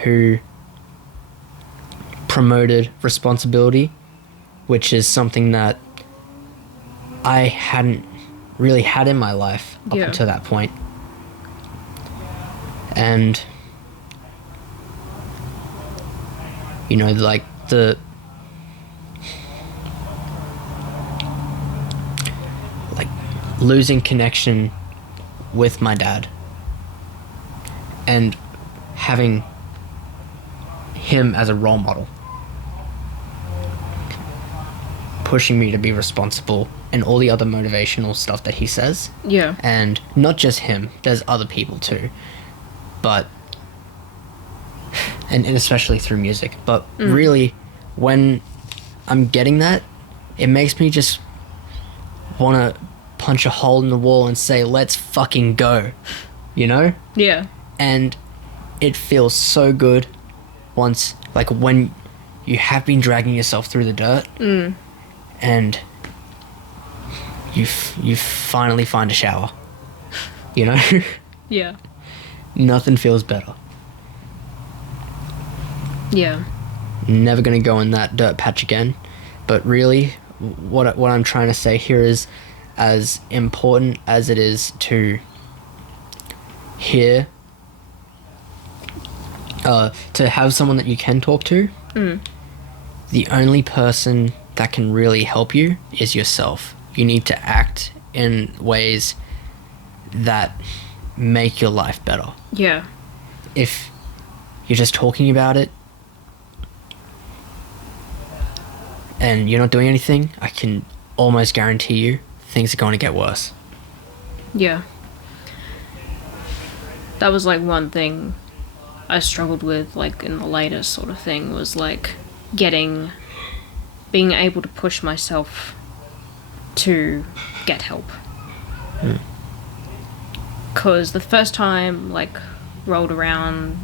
who promoted responsibility, which is something that I hadn't really had in my life up until that point. And, you know, like losing connection with my dad and having him as a role model, pushing me to be responsible, and all the other motivational stuff that he says. Yeah. And not just him, there's other people too, but and especially through music, but really when I'm getting that, it makes me just want to punch a hole in the wall and say, let's fucking go. you know? Yeah. And it feels so good once, like, when you have been dragging yourself through the dirt and you finally find a shower, you know? Yeah. Nothing feels better. Yeah. Never gonna go in that dirt patch again. But really, what I'm trying to say here is, as important as it is to hear, to have someone that you can talk to, the only person that can really help you is yourself. You need to act in ways that make your life better. Yeah. If you're just talking about it and you're not doing anything, I can almost guarantee you things are going to get worse. Yeah. That was like one thing I struggled with, like in the latest sort of thing, was like being able to push myself to get help. Because the first time, like, rolled around,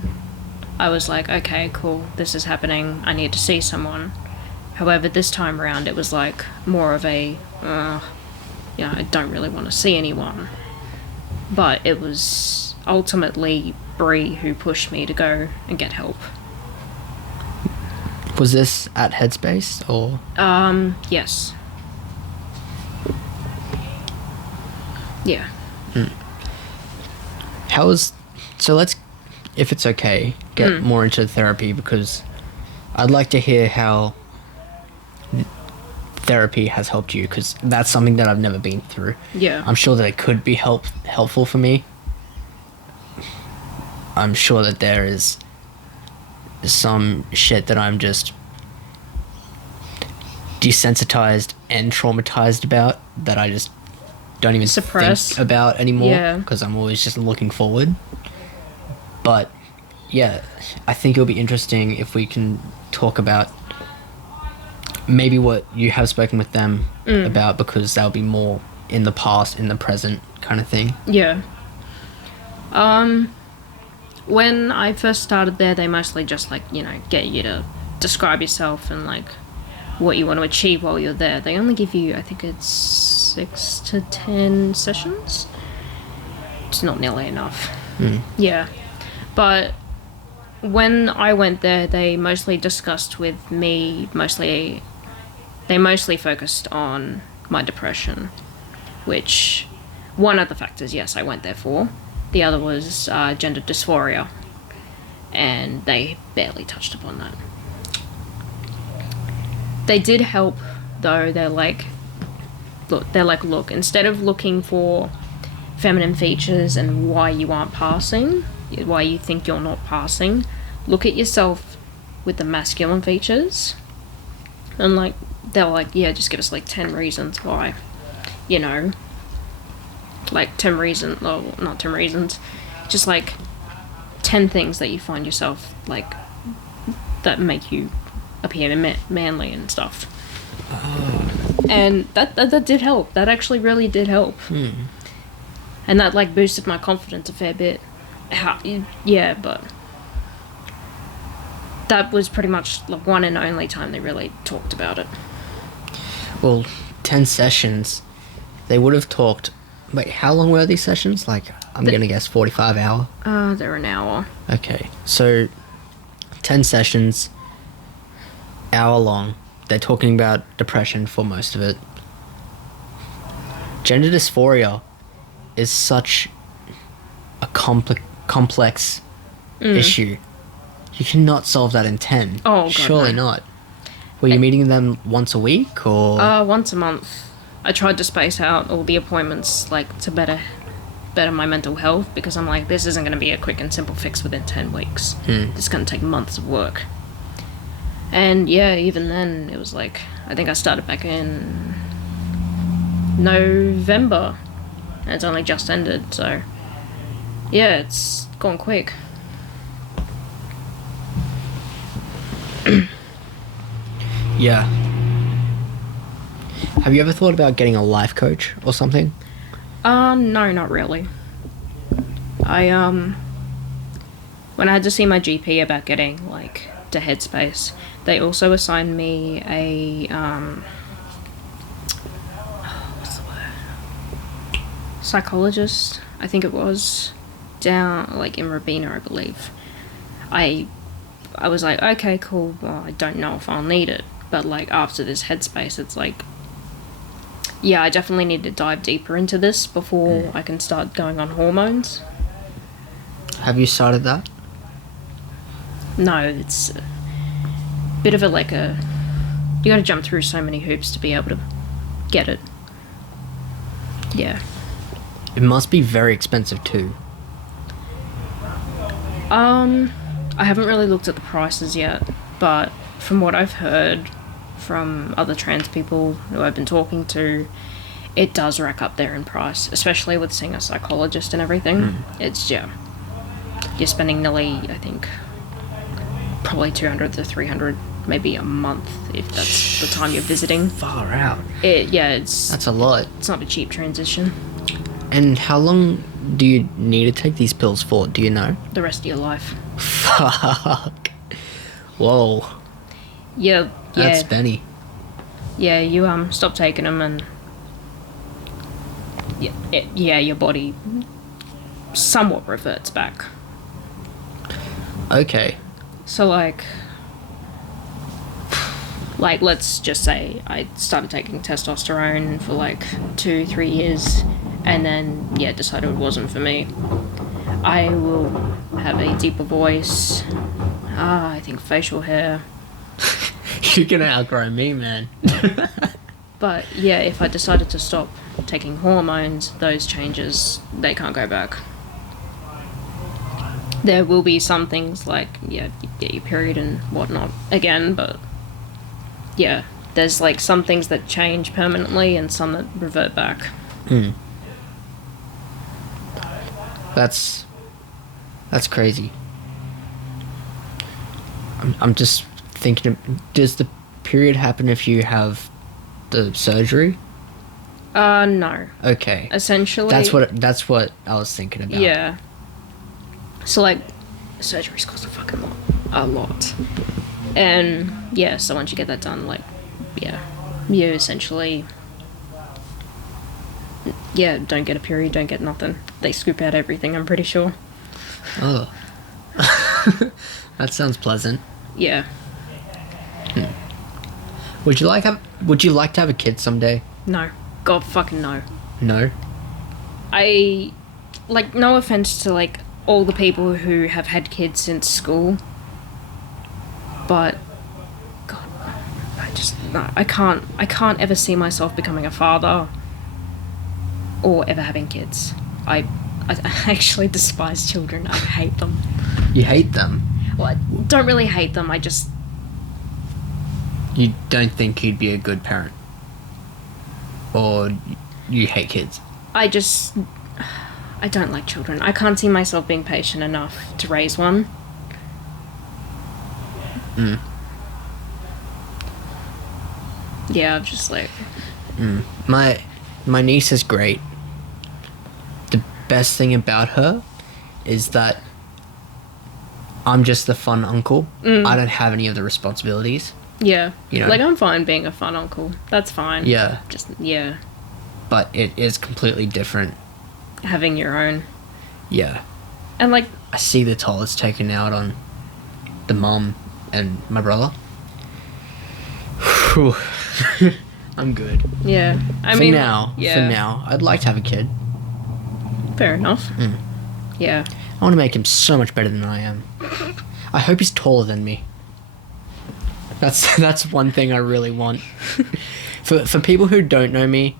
I was like, okay, cool, this is happening, I need to see someone. However, this time around, it was like more of a, I don't really want to see anyone. But it was ultimately Bree who pushed me to go and get help. Was this at Headspace or? Yes. Yeah. So let's, if it's okay, get more into therapy, because I'd like to hear how therapy has helped you, because that's something that I've never been through. Yeah. I'm sure that it could be helpful for me. I'm sure that there is some shit that I'm just desensitized and traumatized about that I just don't even Suppress. think about anymore, Yeah. because I'm always just looking forward. But yeah, I think it'll be interesting if we can talk about maybe what you have spoken with them about, because that'll be more in the past, in the present kind of thing. Yeah. When I first started there, they mostly just, like, get you to describe yourself and, like, what you want to achieve while you're there. They only give you, I think it's 6 to 10 sessions. It's not nearly enough. Yeah. But when I went there, they mostly discussed with me, they mostly focused on my depression, which one of the factors, yes, I went there for. The other was gender dysphoria, and they barely touched upon that. They did help, though. They're like, look, instead of looking for feminine features and why you aren't passing, why you think you're not passing, look at yourself with the masculine features. And, like, they're like, yeah, just give us, like, 10 reasons why, like 10 reasons, well, not 10 reasons, just like 10 things that you find yourself, like, that make you appear manly and stuff. And that did help. That actually really did help. And that, like, boosted my confidence a fair bit. Yeah, but that was pretty much the one and only time they really talked about it. Well, 10 sessions, they would have talked. Wait, how long were these sessions? Like, I'm gonna guess 45 hour? They're an hour. Okay, so 10 sessions, hour long. They're talking about depression for most of it. Gender dysphoria is such a complex issue. You cannot solve that in 10. Oh, God, surely no. not. Were you meeting them once a week, or? Once a month. I tried to space out all the appointments, like, to better my mental health, because I'm like, this isn't going to be a quick and simple fix within 10 weeks. It's going to take months of work. And yeah, even then, it was like, I think I started back in November, and it's only just ended, so yeah, it's gone quick. Yeah. Have you ever thought about getting a life coach or something? No, not really. I when I had to see my GP about getting like to Headspace, they also assigned me a what's the word? Psychologist, I think it was, down like in Rabina, I believe. I was like, okay, cool. Well, I don't know if I'll need it, but like after this Headspace, it's like, yeah, I definitely need to dive deeper into this before I can start going on hormones. Have you started that? No, it's a bit of a like a. You got to jump through so many hoops to be able to get it. Yeah. It must be very expensive too. I haven't really looked at the prices yet, but from what I've heard from other trans people who I've been talking to, it does rack up there in price, especially with seeing a psychologist and everything. It's, yeah. You're spending nearly, I think, probably 200 to 300 maybe a month if that's the time you're visiting. Far out. That's a lot. It's not a cheap transition. And how long do you need to take these pills for? Do you know? The rest of your life. Fuck. Whoa. Yeah. That's Benny. Yeah, you stop taking them and your body somewhat reverts back. Okay. So like let's just say I started taking testosterone for like 2-3 years and then decided it wasn't for me. I will have a deeper voice, I think facial hair. You're gonna outgrow me, man. But yeah, if I decided to stop taking hormones, those changes, they can't go back. There will be some things like, you get your period and whatnot again, but yeah, there's like some things that change permanently and some that revert back. That's crazy. I'm just thinking, does the period happen if you have the surgery? No. Okay. Essentially. That's what I was thinking about. Yeah. So like, surgeries cost a lot. And yeah, so once you get that done, like, you essentially, don't get a period, don't get nothing. They scoop out everything, I'm pretty sure. Oh. That sounds pleasant. Yeah. Would you like to have a kid someday? No. God fucking no. No? I, like, no offense to, like, all the people who have had kids since school, but God, I can't ever see myself becoming a father or ever having kids. I actually despise children. I hate them. You hate them? Well, I don't really hate them. You don't think you'd be a good parent? Or you hate kids? I don't like children. I can't see myself being patient enough to raise one. Yeah, I'm just like... My niece is great. The best thing about her is that I'm just the fun uncle. I don't have any of the responsibilities. Yeah. You know? Like, I'm fine being a fun uncle. That's fine. Yeah. Yeah. But it is completely different. Having your own. Yeah. And, like... I see the toll it's taken out on the mum and my brother. Whew. I'm good. Yeah. For now, I'd like to have a kid. Fair enough. Yeah. I want to make him so much better than I am. I hope he's taller than me. That's one thing I really want. For people who don't know me,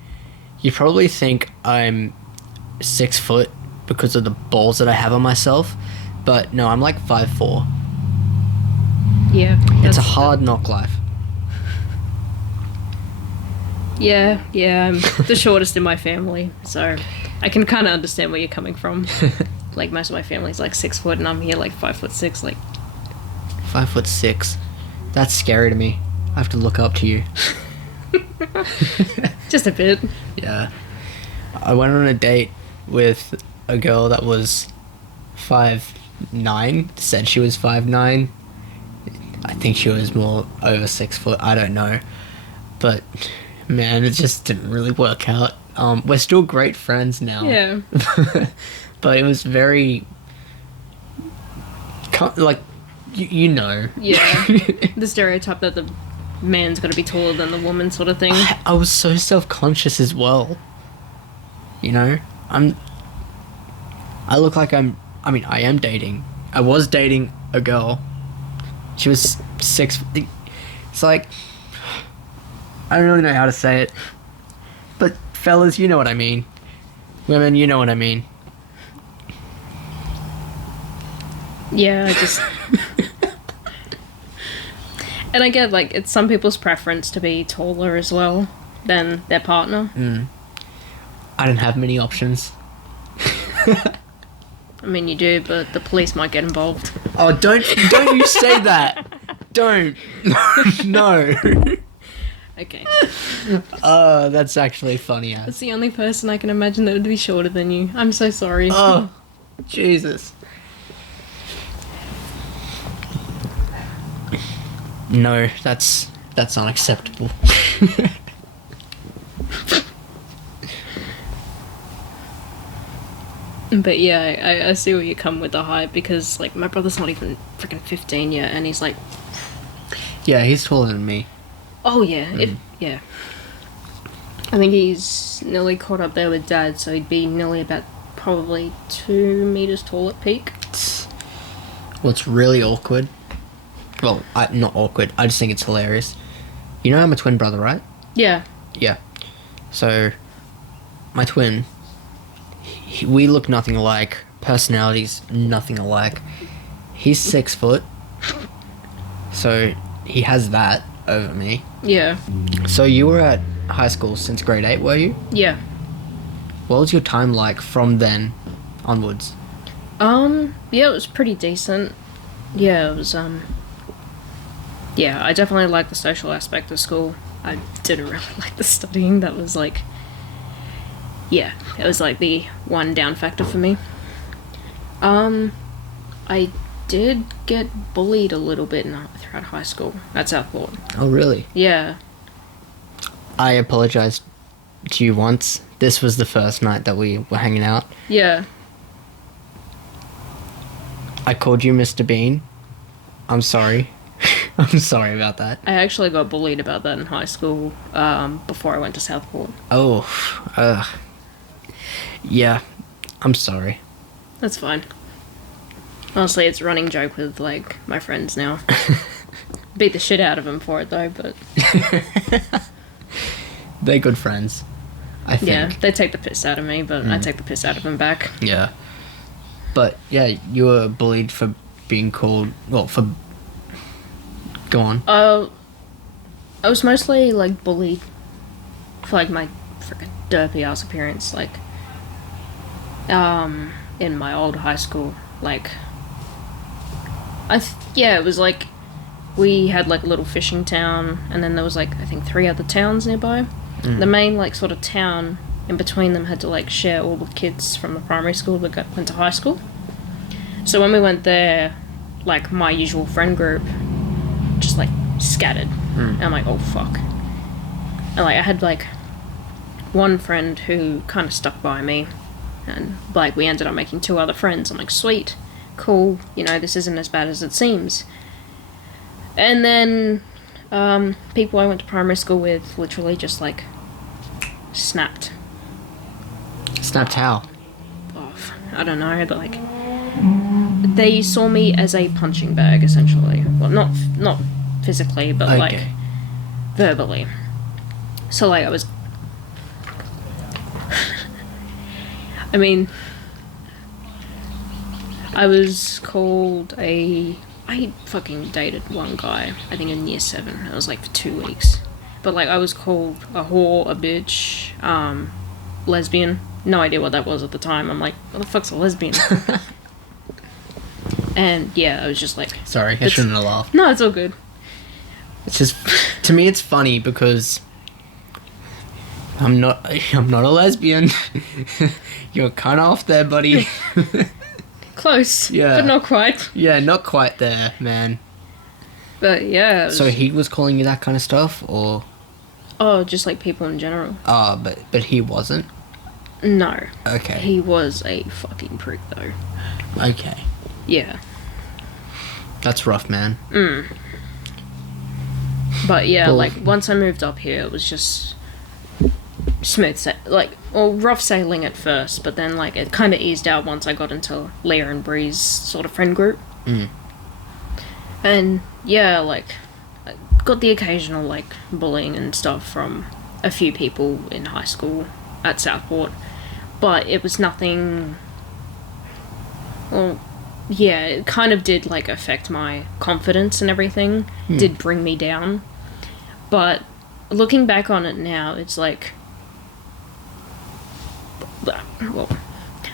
you probably think I'm 6 foot because of the balls that I have on myself, but no, I'm like 5'4". Yeah. It's a hard knock life. Yeah, I'm the shortest in my family, so I can kind of understand where you're coming from. Like, most of my family's like 6 foot, and I'm here like 5'6", like... 5'6". That's scary to me. I have to look up to you. Just a bit. Yeah. I went on a date with a girl that was 5'9", said she was 5'9". I think she was more over 6 foot. I don't know, but man, it just didn't really work out. We're still great friends now. Yeah. But it was very, like, you know. Yeah. The stereotype that the man's got to be taller than the woman, sort of thing. I was so self-conscious as well. You know, I look like I am dating. I was dating a girl. She was 6. It's like, I don't really know how to say it. But fellas, you know what I mean. Women, you know what I mean. Yeah, I just... And I get, like, it's some people's preference to be taller as well than their partner. I didn't have many options. I mean, you do, but the police might get involved. Oh, don't you say that. Don't. No. Okay. That's actually funny as. That's the only person I can imagine that would be shorter than you. I'm so sorry. Oh, Jesus. No, that's unacceptable. But yeah, I see where you come with the hype, because, like, my brother's not even freaking 15 yet, and he's like, Yeah, he's taller than me. oh yeah, yeah. I think he's nearly caught up there with Dad, so he'd be nearly about probably 2 meters tall at peak. What's really awkward, well, not awkward, I just think it's hilarious. You know I'm a twin brother, right? Yeah. Yeah. So, my twin, we look nothing alike. Personalities, nothing alike. He's 6 foot. So, he has that over me. Yeah. So, you were at high school since grade 8, were you? Yeah. What was your time like from then onwards? Yeah, it was pretty decent. Yeah, it was, yeah, I definitely liked the social aspect of school. I didn't really like the studying. That was, like, yeah, it was, like, the one down factor for me. I did get bullied a little bit throughout high school at Southport. Oh, really? Yeah. I apologized to you once. This was the first night that we were hanging out. Yeah. I called you Mr. Bean. I'm sorry. I'm sorry about that. I actually got bullied about that in high school, before I went to Southport. Oh, yeah, I'm sorry. That's fine. Honestly, it's a running joke with, like, my friends now. Beat the shit out of them for it, though, but... They're good friends, I think. Yeah, they take the piss out of me, but I take the piss out of them back. Yeah. But, yeah, you were bullied for being called... Well, for... Go on. I was mostly, like, bullied for, like, my freaking derpy-ass appearance, like... in my old high school, like... yeah, it was, like... We had, like, a little fishing town, and then there was, like, I think 3 other towns nearby. The main, like, sort of town in between them had to, like, share all the kids from the primary school that went to high school. So when we went there, like, my usual friend group just, like, scattered. And I'm like, oh, fuck. And, like, I had, like, one friend who kind of stuck by me, and, like, we ended up making 2 other friends. I'm like, sweet, cool, you know, this isn't as bad as it seems. And then, people I went to primary school with literally just, like, snapped Snapped how? off. I don't know, but, like, they saw me as a punching bag, essentially. Well, not physically, but, like, Okay. verbally. So, like, I was... I mean... I was called a... I fucking dated one guy, I think in year 7. It was, like, for 2 weeks. But, like, I was called a whore, a bitch, lesbian. No idea what that was at the time. I'm like, what the fuck's a lesbian? And, yeah, I was just like... Sorry, I shouldn't have laughed. No, it's all good. It's just... To me, it's funny because... I'm not a lesbian. You're kind of off there, buddy. Close. Yeah. But not quite. Yeah, not quite there, man. But yeah. So he was calling you that kind of stuff, or? Oh, just like people in general. Oh, but he wasn't? No. Okay. He was a fucking prick, though. Okay. Yeah. That's rough, man. But yeah, Well- like, once I moved up here, it was just rough sailing at first, but then, like, it kind of eased out once I got into Leah and Bree's sort of friend group. And, yeah, like, I got the occasional, like, bullying and stuff from a few people in high school at Southport, but it was nothing... Well, yeah, it kind of did, like, affect my confidence and everything. Did bring me down. But looking back on it now, it's like... Well,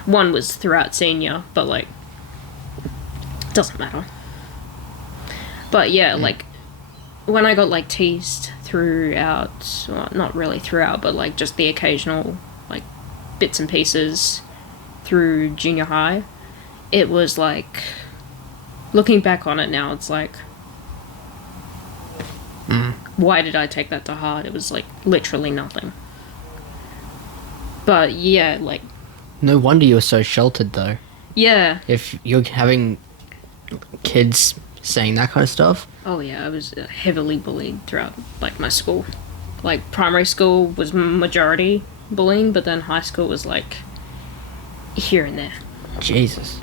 one was throughout senior, but, like... Doesn't matter. But, yeah, like... When I got, like, teased throughout... Well, not really throughout, but, like, just the occasional, like, bits and pieces through junior high... It was like, looking back on it now, it's like, why did I take that to heart? It was like literally nothing. But yeah, like, No wonder you were so sheltered, though. yeah. If you're having kids saying that kind of stuff. Oh yeah, I was heavily bullied throughout like my school. Like primary school was majority bullying, but then high school was like here and there. Jesus.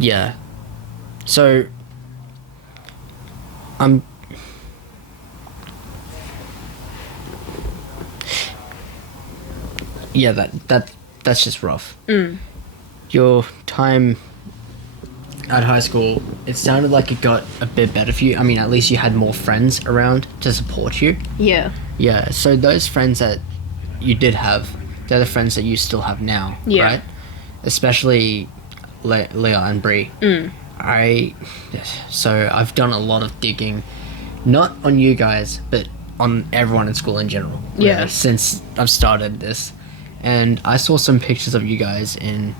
Yeah. So, yeah, that's just rough. Your time at high school, it sounded like it got a bit better for you. I mean, at least you had more friends around to support you. Yeah. Yeah, so those friends that you did have, they're the friends that you still have now, Yeah. right? Especially Leah and Bree. So I've done a lot of digging, not on you guys, but on everyone in school in general. Yeah. really, since I've started this. And I saw some pictures of you guys in,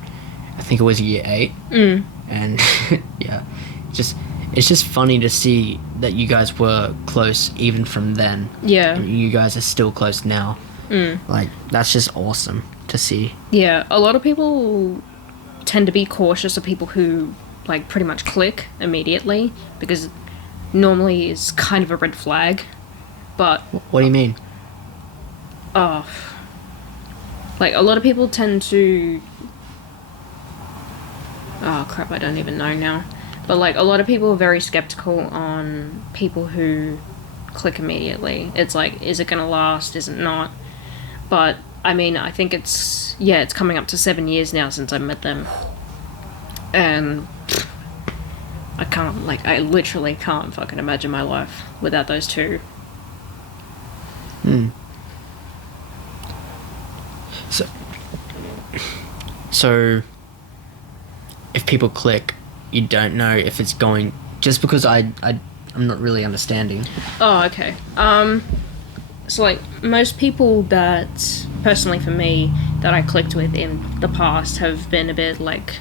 I think it was year 8. And yeah, it's just funny to see that you guys were close even from then. Yeah. And you guys are still close now. Like, that's just awesome to see. Yeah, a lot of people tend to be cautious of people who, like, pretty much click immediately, because normally it's kind of a red flag, but, What do you mean? like, a lot of people tend to... Oh, crap, I don't even know now. But, like, a lot of people are very skeptical on people who click immediately. It's like, is it gonna last, is it not? But, I mean, I think it's coming up to 7 years now since I met them. And I literally can't fucking imagine my life without those two. So, if people click, you don't know if it's going... Just because I'm not really understanding. Oh, okay. So, like, most people that, personally for me, that I clicked with in the past have been a bit, like,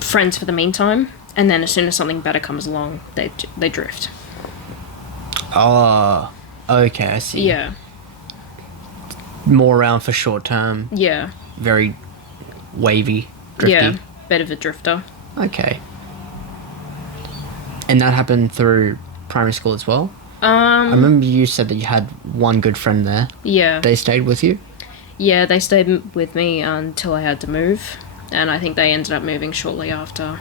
friends for the meantime, and then as soon as something better comes along, they drift. Oh, okay, I see. Yeah. More around for short term, Yeah. very wavy, drifty. Yeah. Bit of a drifter. Okay. And that happened through primary school as well? I remember you said that you had one good friend there. Yeah. They stayed with you? Yeah, they stayed with me until I had to move, and I think they ended up moving shortly after.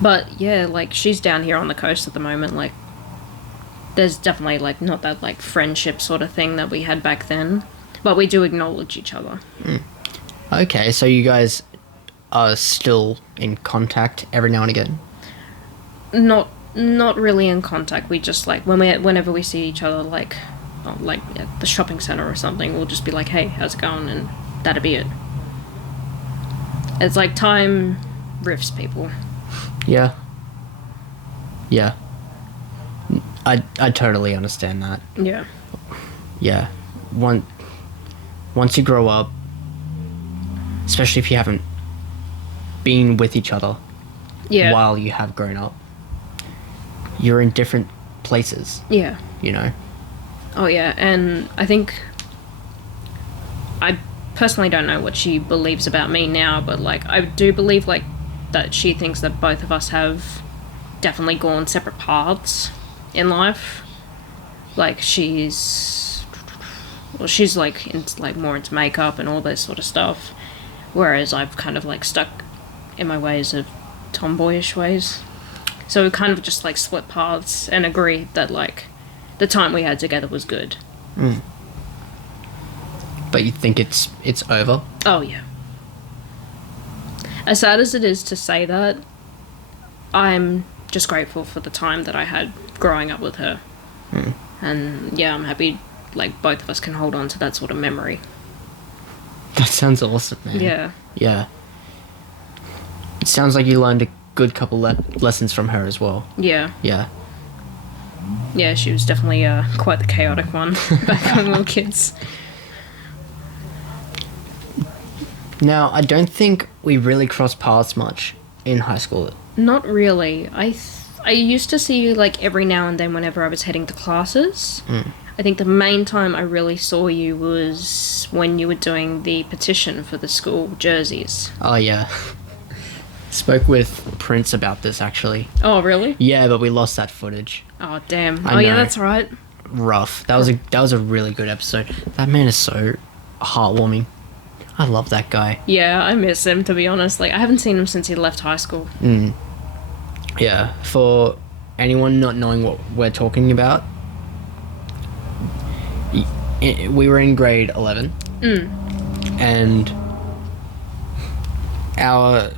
But yeah, like, she's down here on the coast at the moment. Like, there's definitely, like, not that, like, friendship sort of thing that we had back then, but we do acknowledge each other. Okay, so you guys are still in contact every now and again? Not really in contact. We just, like, whenever we see each other, like at the shopping center or something, we'll just be like, hey, how's it going? And that'd be it. It's like time rifts people. Yeah. Yeah. I totally understand that. Yeah. Yeah. once you grow up, especially if you haven't been with each other Yeah. while you have grown up, you're in different places, Yeah. you know? Oh, yeah. And I think I personally don't know what she believes about me now, but, like, I do believe, like, that she thinks that both of us have definitely gone separate paths in life. Like, she's like, more into makeup and all this sort of stuff, whereas I've kind of, like, stuck in my ways of tomboyish ways. So we kind of just, like, split paths and agreed that, like, the time we had together was good. But you think it's over? Oh, yeah. As sad as it is to say that, I'm just grateful for the time that I had growing up with her. And, yeah, I'm happy, like, both of us can hold on to that sort of memory. That sounds awesome, man. Yeah. Yeah. It sounds like you learned a good couple lessons from her as well. Yeah. Yeah. Yeah, she was definitely quite the chaotic one back when we were kids. Now, I don't think we really crossed paths much in high school. Not really. I used to see you, like, every now and then whenever I was heading to classes. I think the main time I really saw you was when you were doing the petition for the school jerseys. Oh, yeah. Spoke with Prince about this, actually. Oh, really? Yeah, but we lost that footage. Oh, damn. I Oh, yeah, know. that's right. Rough. That was a really good episode. That man is so heartwarming. I love that guy. Yeah, I miss him, to be honest. Like, I haven't seen him since he left high school. Yeah, for anyone not knowing what we're talking about, we were in grade 11, and the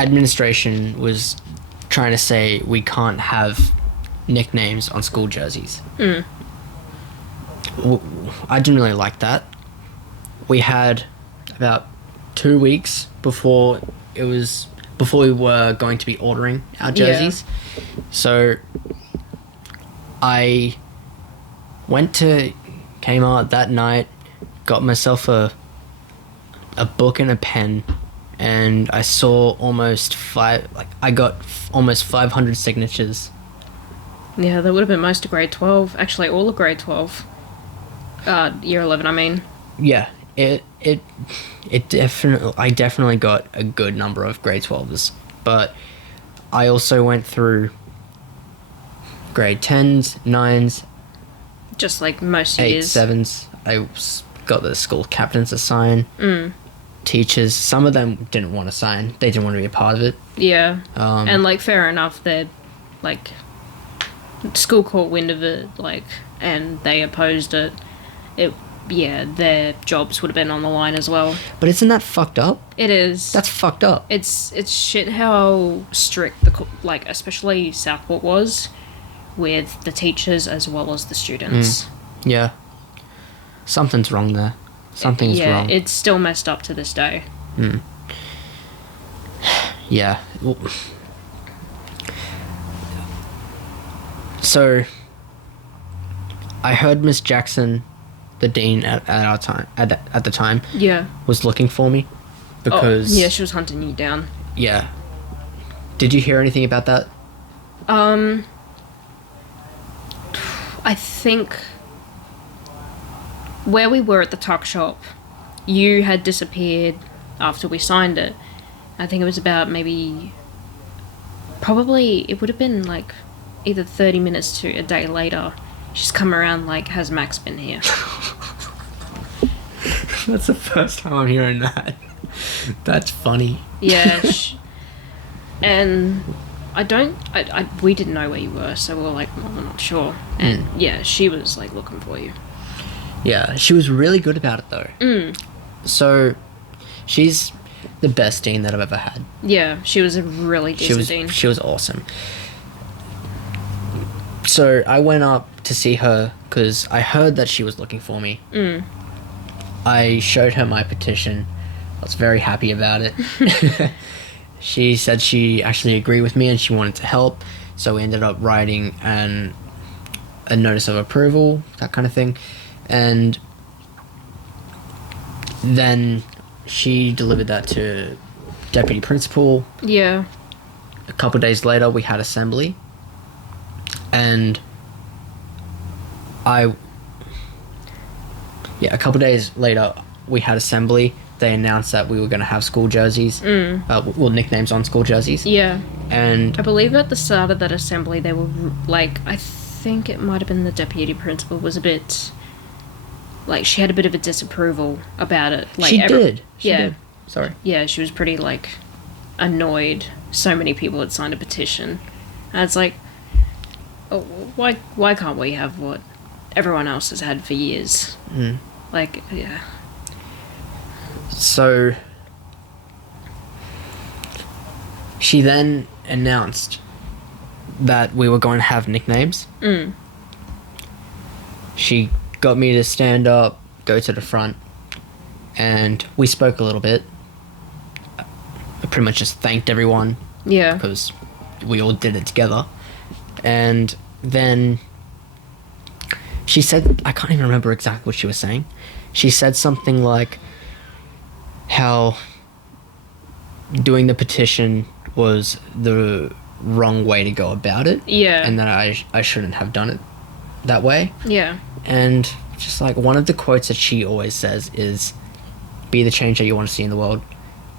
administration was trying to say we can't have nicknames on school jerseys. I didn't really like that. We had about 2 weeks before we were going to be ordering our jerseys. So I went to Kmart that night, got myself a book and a pen, and I saw almost 500 signatures. Yeah, that would have been most of grade 12. Actually, all of grade 12. Year 11, I mean. Yeah, it definitely, I definitely got a good number of grade 12s, but I also went through grade 10s, 9s, Just like most 8s, years. 7s. I got the school captains to sign. Teachers, some of them didn't want to sign. They didn't want to be a part of it. Yeah. Um, And, like, fair enough, they're, like, school caught wind of it, like, and they opposed it. Yeah, their jobs would have been on the line as well. But isn't that fucked up? It is. That's fucked up. It's shit how strict like, especially Southport was with the teachers as well as the students. Yeah. Something's wrong there. Something's wrong. Yeah, it's still messed up to this day. Yeah. Well, so I heard Miss Jackson, the dean at the time, Yeah. was looking for me because Yeah, she was hunting you down. yeah. Did you hear anything about that? I think where we were at the tuck shop, you had disappeared after we signed it. I think it was about probably it would have been like either 30 minutes to a day later. She's come around like, has Max been here? That's the first time I'm hearing that. That's funny. Yeah, and we didn't know where you were, so we were like, well, we're not sure. And yeah, she was like looking for you. Yeah, she was really good about it though. So, she's the best dean that I've ever had. Yeah, she was a really decent dean. She was awesome. So I went up to see her because I heard that she was looking for me. I showed her my petition. I was very happy about it. She said she actually agreed with me and she wanted to help. So we ended up writing a notice of approval, that kind of thing. And then she delivered that to deputy principal. Yeah. A couple of days later, we had assembly, and a couple of days later, we had assembly. They announced that we were going to have school jerseys, nicknames on school jerseys. Yeah. And I believe at the start of that assembly, they were like, I think it might have been the deputy principal was a bit, like, she had a bit of a disapproval about it. Like, she did. Sorry. Yeah, she was pretty, like, annoyed. So many people had signed a petition. And it's like, oh, why can't we have what everyone else has had for years? Like, yeah. So she then announced that we were going to have nicknames. She got me to stand up, go to the front, and we spoke a little bit. I pretty much just thanked everyone. Yeah. Because we all did it together. And then she said, I can't even remember exactly what she was saying. She said something like how doing the petition was the wrong way to go about it. Yeah. And that I shouldn't have done it that way. Yeah. And just like one of the quotes that she always says is, be the change that you want to see in the world.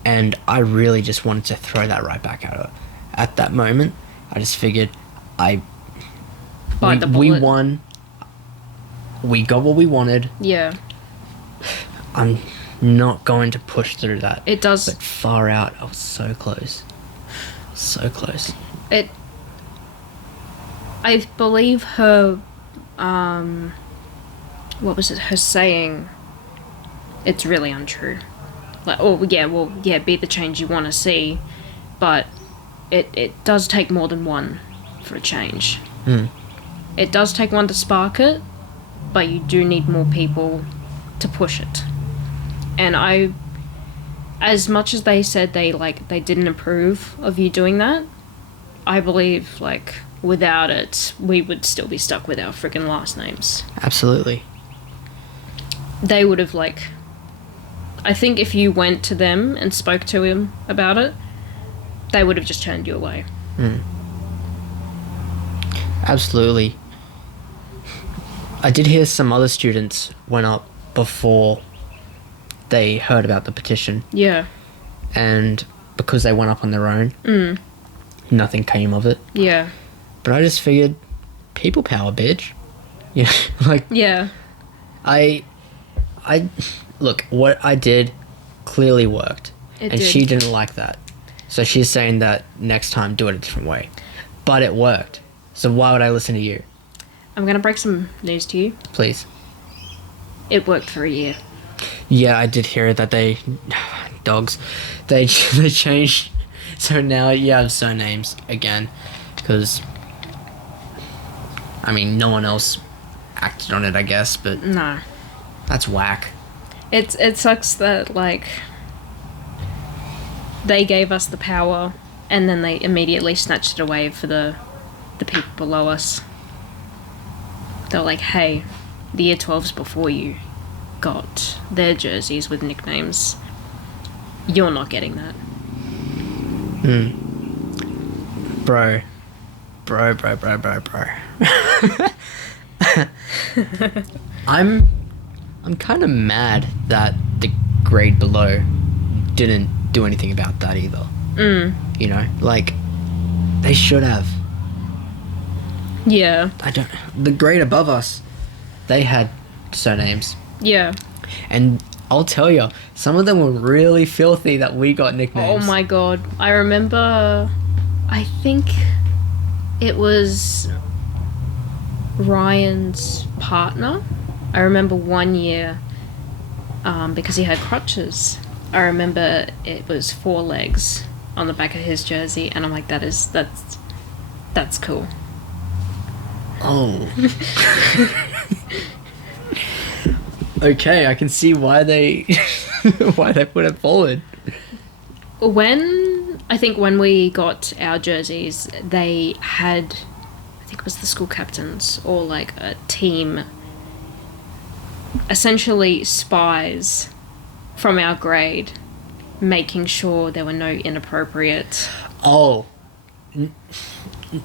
And I really just wanted to throw that right back at her. At that moment, I just figured we won. We got what we wanted. Yeah. I'm not going to push through that. It does. But far out, I was so close. So close. I believe her, what was it, her saying, it's really untrue. Like, be the change you want to see, but it does take more than one for a change. It does take one to spark it, but you do need more people to push it. And as much as they said they didn't approve of you doing that, I believe, like, without it, we would still be stuck with our freaking last names. Absolutely. They would have, like, I think if you went to them and spoke to him about it, they would have just turned you away. Absolutely. I did hear some other students went up before they heard about the petition. Yeah. And because they went up on their own, nothing came of it. Yeah. But I just figured, people power, bitch. Yeah, like... Yeah. I look, what I did clearly worked. She didn't like that. So she's saying that next time, do it a different way. But it worked. So why would I listen to you? I'm going to break some news to you. Please. It worked for a year. Yeah, I did hear that they changed. So now you have surnames again. Because, I mean, no one else acted on it, I guess. But no. That's whack. It sucks that, like, they gave us the power and then they immediately snatched it away for the people below us. They're like, hey, the year 12s before you got their jerseys with nicknames. You're not getting that. Bro. I'm kind of mad that the grade below didn't do anything about that either. You know, like, they should have. Yeah. The grade above us, they had surnames. Yeah. And I'll tell you, some of them were really filthy that we got nicknames. Oh my god. I remember, I think it was Ryan's partner. I remember one year, because he had crutches, I remember it was 4 legs on the back of his jersey, and I'm like, that's cool. Oh. Okay, I can see why they put it forward. When we got our jerseys, they had, I think it was the school captains or like a team, essentially spies from our grade, making sure there were no inappropriate... Oh.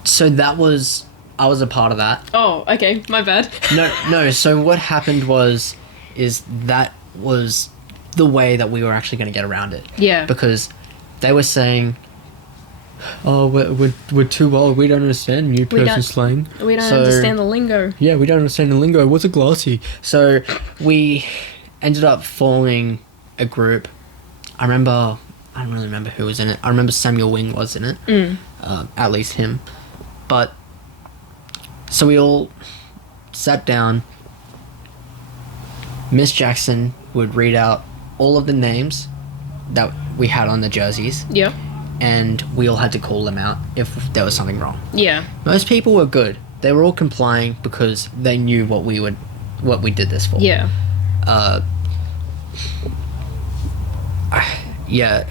So I was a part of that. Oh, okay, my bad. No, so what happened is that was the way that we were actually going to get around it. Yeah. Because they were saying, oh, we're too old, we don't understand new person slang. We don't understand the lingo. Yeah, we don't understand the lingo. What's a glossy? So we ended up forming a group. I don't really remember who was in it. I remember Samuel Wing was in it. At least him. But, so we all sat down. Miss Jackson would read out all of the names that we had on the jerseys. Yep. And we all had to call them out if there was something wrong. Yeah. Most people were good. They were all complying because they knew what we did this for. Yeah. Yeah.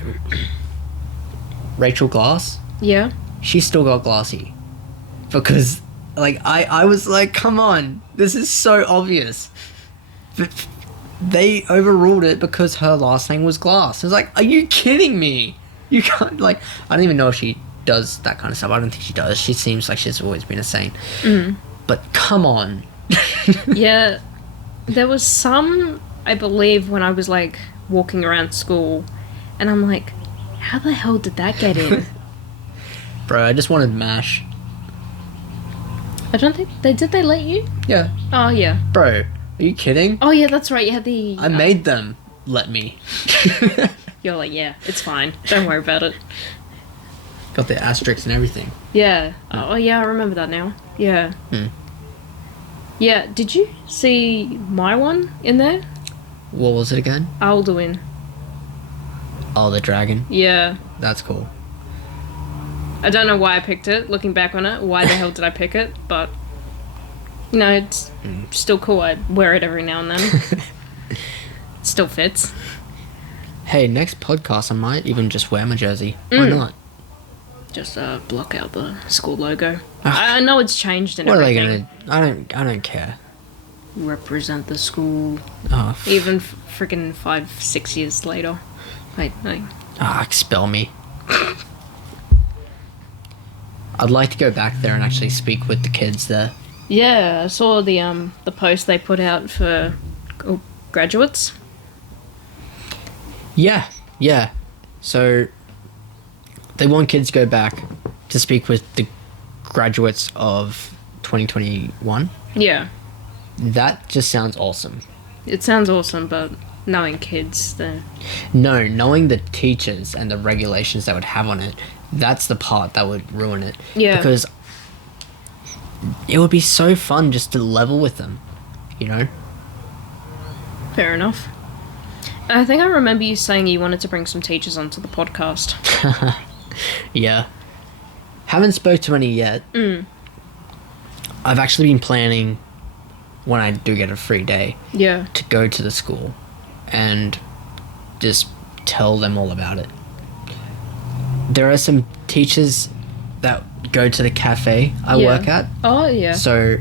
Rachel Glass, Yeah. she still got Glassy. Because, like, I was like, come on, this is so obvious. But they overruled it because her last name was Glass. I was like, are you kidding me? You can't, like, I don't even know if she does that kind of stuff. I don't think she does. She seems like she's always been a saint. But come on. Yeah. There was some, I believe, when I was, like, walking around school, and I'm like, how the hell did that get in? Bro, I just wanted MASH. I don't think did they let you? Yeah. Oh, yeah. Bro, are you kidding? Oh, yeah, that's right. You had the... I made them let me. You're like, yeah, it's fine. Don't worry about it. Got the asterisks and everything. Yeah. Oh, yeah, I remember that now. Yeah. Hmm. Yeah, did you see my one in there? What was it again? Alduin. Oh, the dragon. Yeah. That's cool. I don't know why I picked it, looking back on it. Why the hell did I pick it? But, you know, it's still cool. I wear it every now and then. It still fits. Hey, next podcast I might even just wear my jersey. Why not? Just block out the school logo. I know it's changed and What everything. are they gonna... I don't care. Represent the school. Oh, Even freaking 5-6 years later. Wait. expel me. I'd like to go back there and actually speak with the kids there. Yeah, I saw the post they put out for graduates. Yeah. So they want kids to go back to speak with the graduates of 2021. Yeah. That just sounds awesome. It sounds awesome, but knowing kids, No, knowing the teachers and the regulations that would have on it, that's the part that would ruin it. Yeah. Because it would be so fun just to level with them, you know? fair enough. I think I remember you saying you wanted to bring some teachers onto the podcast. Yeah. Haven't spoke to any yet. I've actually been planning, when I do get a free day, Yeah. to go to the school and just tell them all about it. There are some teachers that go to the cafe I work at, Oh, yeah. so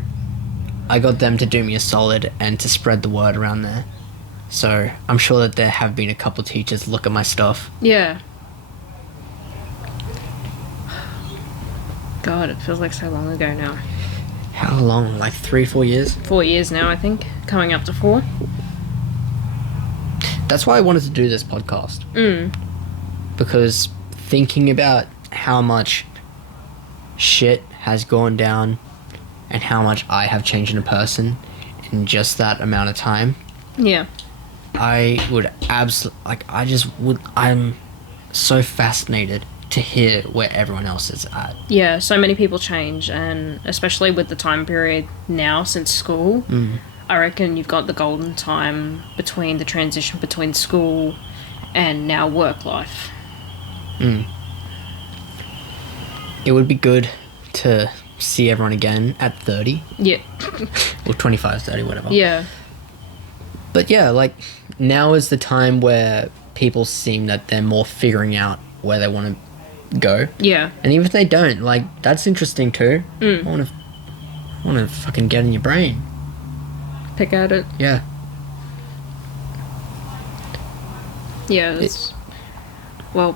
I got them to do me a solid and to spread the word around there. So I'm sure that there have been a couple teachers look at my stuff. Yeah. God, it feels like so long ago now. How long? Like 3-4 years? 4 years now, I think. Coming up to 4. That's why I wanted to do this podcast. Because thinking about how much shit has gone down and how much I have changed in a person in just that amount of time, Yeah. I would I'm so fascinated to hear where everyone else is at. Yeah, so many people change, and especially with the time period now since school, I reckon you've got the golden time between the transition between school and now work life. It would be good to see everyone again at 30. Yeah. Or 25, 30, whatever. Yeah. But yeah, like, now is the time where people seem that they're more figuring out where they want to go. Yeah. And even if they don't, like, that's interesting too. I want to fucking get in your brain. Pick at it. Yeah. Yeah, it's... Well,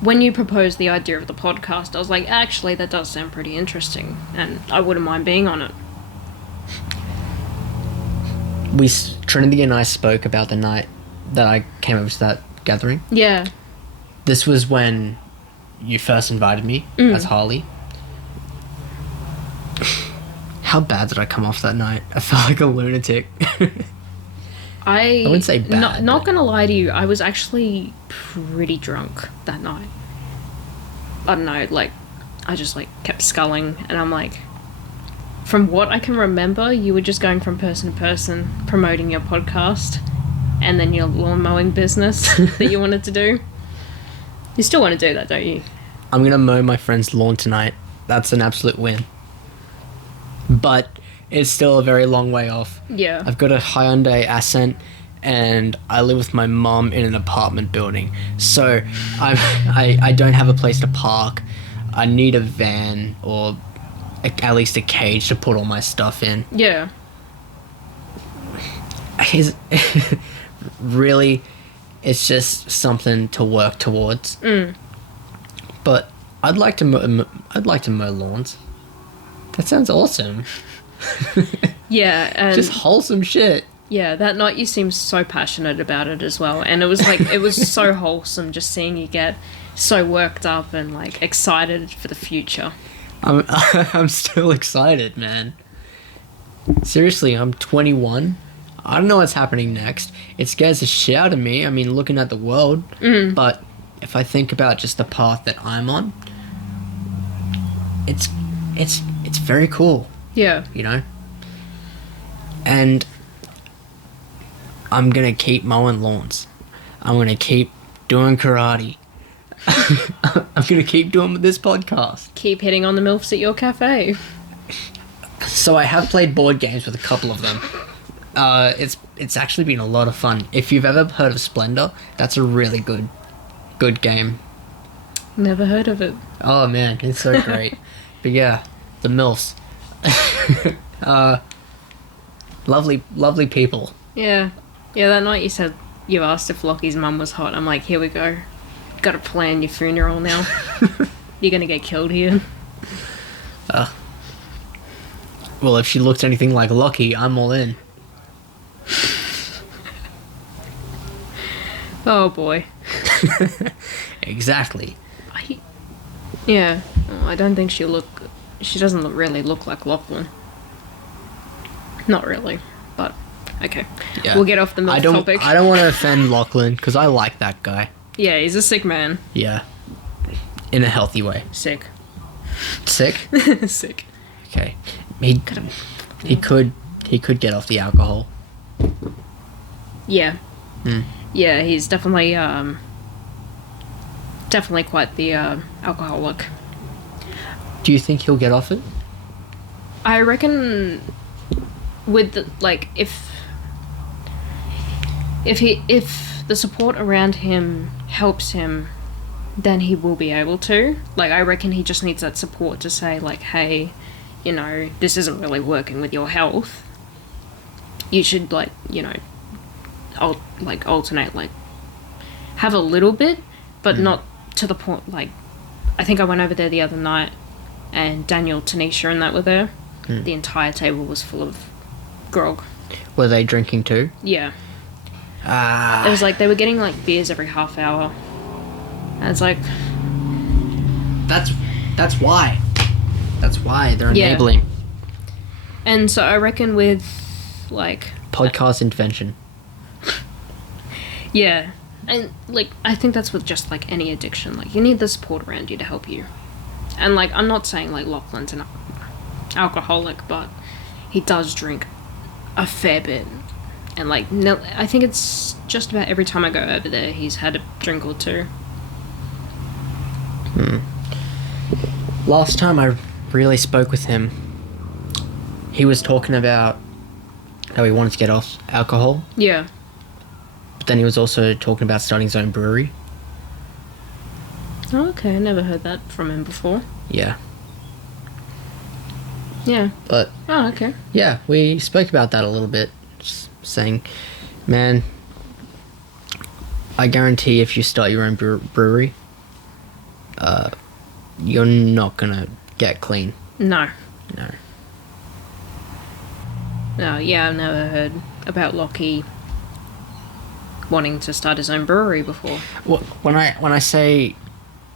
when you proposed the idea of the podcast, I was like, actually, that does sound pretty interesting, and I wouldn't mind being on it. Trinity and I spoke about the night that I came over to that gathering. Yeah. This was when you first invited me as Harley. How bad did I come off that night? I felt like a lunatic. I wouldn't say bad. Not gonna lie to you, I was actually pretty drunk that night. I don't know, like, I just, like, kept sculling, and I'm like... From what I can remember, you were just going from person to person, promoting your podcast, and then your lawn mowing business that you wanted to do. You still want to do that, don't you? I'm going to mow my friend's lawn tonight. That's an absolute win. But it's still a very long way off. Yeah. I've got a Hyundai Accent, and I live with my mum in an apartment building. So I don't have a place to park. I need a van or at least a cage to put all my stuff in. Yeah. Really, it's just something to work towards. But I'd like to mow lawns. That sounds awesome. Yeah, and just wholesome shit. Yeah, that night you seemed so passionate about it as well, and it was like it was so wholesome just seeing you get so worked up and like excited for the future. I'm still excited, man. Seriously, I'm 21. I don't know what's happening next. It scares the shit out of me. I mean, looking at the world. But if I think about just the path that I'm on, it's very cool. Yeah. You know? And I'm gonna keep mowing lawns. I'm gonna keep doing karate. I'm gonna keep doing this podcast. Keep hitting on the MILFs at your cafe. So I have played board games with a couple of them. It's actually been a lot of fun. If you've ever heard of Splendor, that's a really good game. Never heard of it. Oh man, it's so great. But yeah, the MILFs. Lovely people. Yeah. Yeah, that night you said you asked if Lockie's mum was hot. I'm like, here we go. Gotta plan your funeral now. You're gonna get killed here. Well, if she looked anything like Lockie, I'm all in. Oh boy. Exactly. Yeah. I don't think she doesn't really look like Lachlan. Not really, but okay. Yeah. We'll get off the milk topic. I don't want to offend Lachlan, because I like that guy. Yeah, he's a sick man. Yeah. In a healthy way. Sick. Sick? Sick. Okay. He could get off the alcohol. Yeah. Yeah, he's definitely quite the alcoholic. Do you think he'll get off it? I reckon with the, like, if the support around him helps him, then he will be able to. Like, I reckon he just needs that support to say, like, hey, you know, this isn't really working with your health. You should, like, you know, alternate, like, have a little bit, but not to the point, like, I think I went over there the other night, and Daniel, Tanisha, and that were there. The entire table was full of grog. Were they drinking too? Yeah. It was like they were getting, like, beers every half hour. And it's like... That's why. That's why they're enabling. And so I reckon with, like... Podcast intervention. Yeah. And, like, I think that's with just, like, any addiction. Like, you need the support around you to help you. And, like, I'm not saying, like, Lachlan's an alcoholic, but he does drink a fair bit. And, like, no, I think it's just about every time I go over there, he's had a drink or two. Last time I really spoke with him, he was talking about how he wanted to get off alcohol. Yeah. But then he was also talking about starting his own brewery. Oh, okay. I never heard that from him before. Yeah. Yeah. But... Oh, okay. Yeah, we spoke about that a little bit. Just saying, man, I guarantee if you start your own brewery, you're not gonna get clean. No. No. No, yeah, I've never heard about Lockie wanting to start his own brewery before. Well, when I say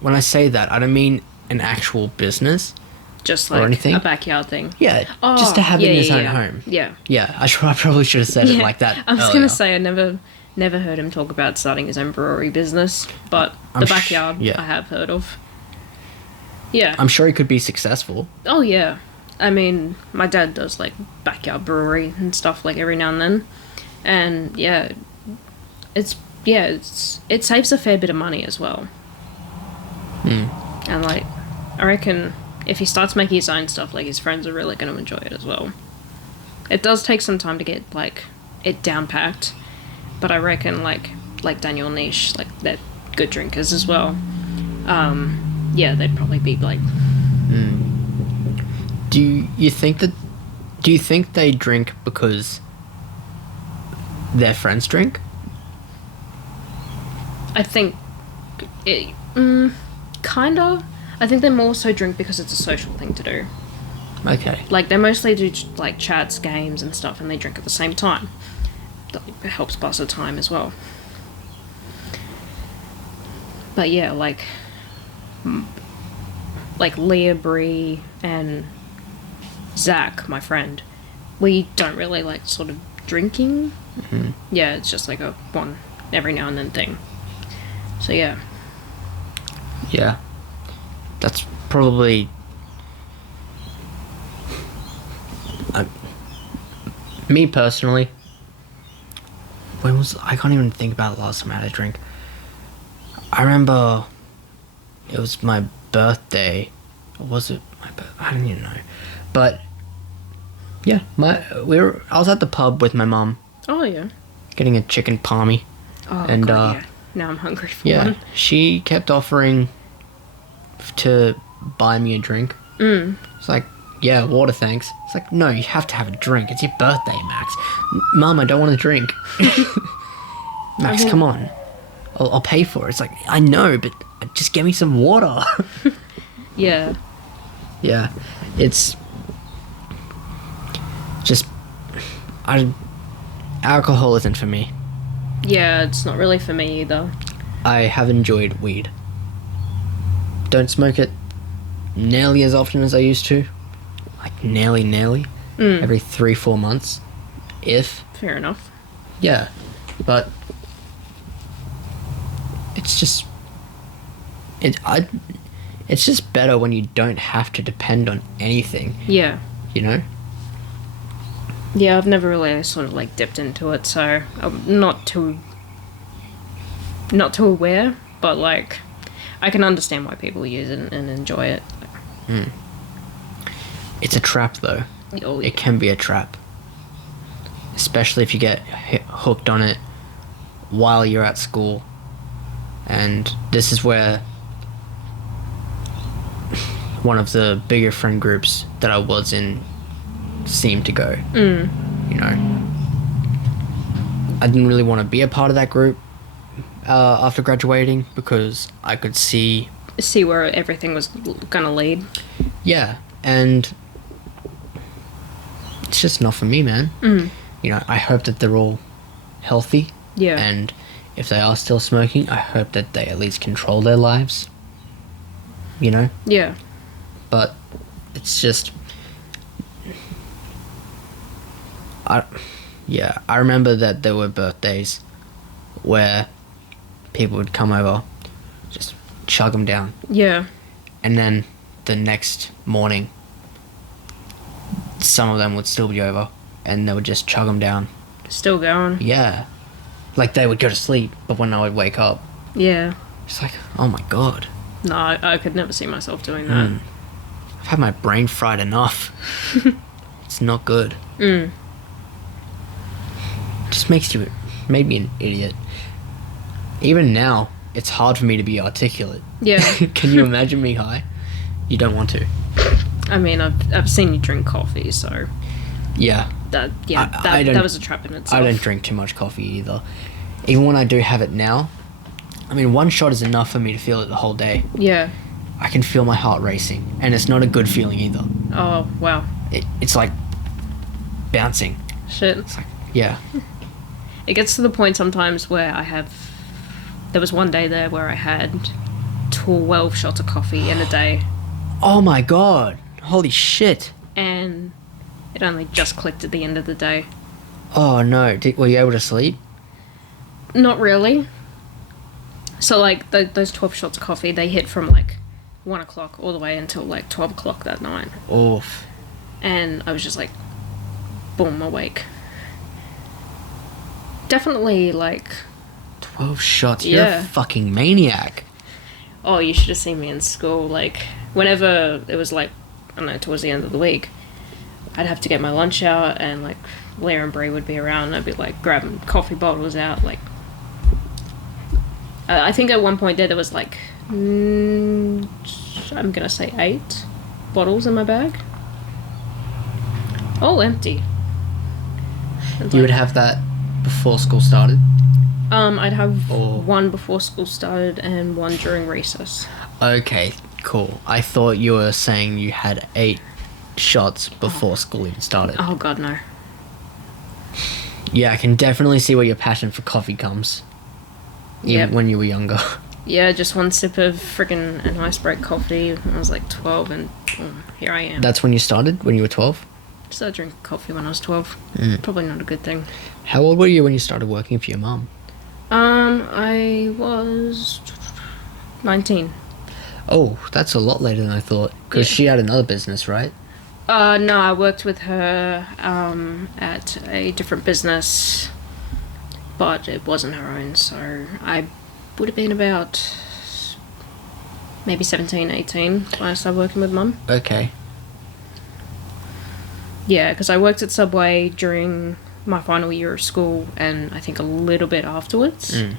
that, I don't mean an actual business. Just or like anything. a backyard thing. Yeah, Oh, just to have it in his own yeah. home. Yeah. Yeah, I probably should have said it like that. I was earlier. gonna say I never heard him talk about starting his own brewery business, but the backyard yeah. I have heard of. Yeah. I'm sure he could be successful. Oh yeah. I mean, my dad does like backyard brewery and stuff like every now and then, and it saves a fair bit of money as well. And like, I reckon if he starts making his own stuff, like his friends are really going to enjoy it as well. It does take some time to get like it down packed, but I reckon like Daniel and Nish, like they're good drinkers as well. Yeah, they'd probably be like. Do you think they drink because their friends drink? I think it kinda. I think they more so drink because it's a social thing to do. Okay. Like they mostly do like chats, games, and stuff, and they drink at the same time. It helps pass the time as well. But yeah, like Leah, Bree, and Zach, my friend, we don't really like sort of drinking. Mm-hmm. Yeah, it's just like a one every now and then thing. So yeah. Yeah. That's probably... me personally, I can't even think about the last time I had a drink. I remember it was my birthday. Or was it my birthday? I don't even know. But yeah, I was at the pub with my mum Oh yeah. getting a chicken palmy. Oh And, God, yeah. Now I'm hungry for Yeah, one. she kept offering to buy me a drink. It's like, yeah, water thanks. It's like, no, you have to have a drink. It's your birthday, Max. Mum, I don't want to drink. Max, come on. I'll pay for it. It's like, I know, but just get me some water. Yeah. Yeah, it's just, alcohol isn't for me. Yeah, it's not really for me either. I have enjoyed weed. Don't smoke it nearly as often as I used to. Like nearly. Every 3-4 months. If. Fair enough. Yeah. But it's just it's just better when you don't have to depend on anything, Yeah. you know? Yeah, I've never really sort of like dipped into it, so I'm not too aware, but like I can understand why people use it and enjoy it. It's a trap though. Oh, yeah. It can be a trap. Especially if you get hooked on it while you're at school. And this is where one of the bigger friend groups that I was in seemed to go. You know, I didn't really want to be a part of that group after graduating because I could see where everything was gonna lead. Yeah, and it's just not for me, man. You know, I hope that they're all healthy. Yeah. And if they are still smoking, I hope that they at least control their lives. You know? Yeah. But it's just... I remember that there were birthdays where people would come over, just chug them down. Yeah. And then the next morning, some of them would still be over, and they would just chug them down. Still going. Yeah. Like they would go to sleep, but when I would wake up, Yeah. it's like, oh my god. No, I could never see myself doing that. I've had my brain fried enough. It's not good. Just made me an idiot. Even now, it's hard for me to be articulate. Yeah. Can you imagine me high? You don't want to. I mean, I've seen you drink coffee, so Yeah. that I don't- was a trap in itself. I don't drink too much coffee either. Even when I do have it now, I mean, one shot is enough for me to feel it the whole day. Yeah. I can feel my heart racing, and it's not a good feeling either. Oh, wow. It's like bouncing. Shit. It's like, yeah. It gets to the point sometimes where there was one day there where I had 12 shots of coffee in a day. Oh my god. Holy shit. And it only just clicked at the end of the day. Oh no. Were you able to sleep? Not really. So, like, those 12 shots of coffee, they hit from, like, 1 o'clock all the way until, like, 12 o'clock that night. Oof. And I was just, like, boom, awake. Definitely, like... 12 shots? You're Yeah. a fucking maniac. Oh, you should have seen me in school. Like, whenever it was, like, I don't know, towards the end of the week, I'd have to get my lunch out, and, like, Leah and Brie would be around, and I'd be, like, grabbing coffee bottles out, like... I think at one point there was, like, I'm gonna say 8 bottles in my bag. All empty. And, You would like, have that before school started? I'd have Or- one before school started and one during recess. Okay, cool. I thought you were saying you had 8 shots before school even started. Oh, God, no. Yeah, I can definitely see where your passion for coffee comes. Even Yep. when you were younger. Yeah, just one sip of friggin' an icebreak coffee when I was like 12, and boom, here I am. That's when you started? When you were 12? Started drinking coffee when I was 12. Mm. Probably not a good thing. How old were you when you started working for your mum? I was 19. Oh, that's a lot later than I thought. Because Yeah. she had another business, right? No, I worked with her at a different business, but it wasn't her own, so I would have been about maybe 17, 18 when I started working with Mum. Okay. Yeah, because I worked at Subway during my final year of school, and I think a little bit afterwards. Mm.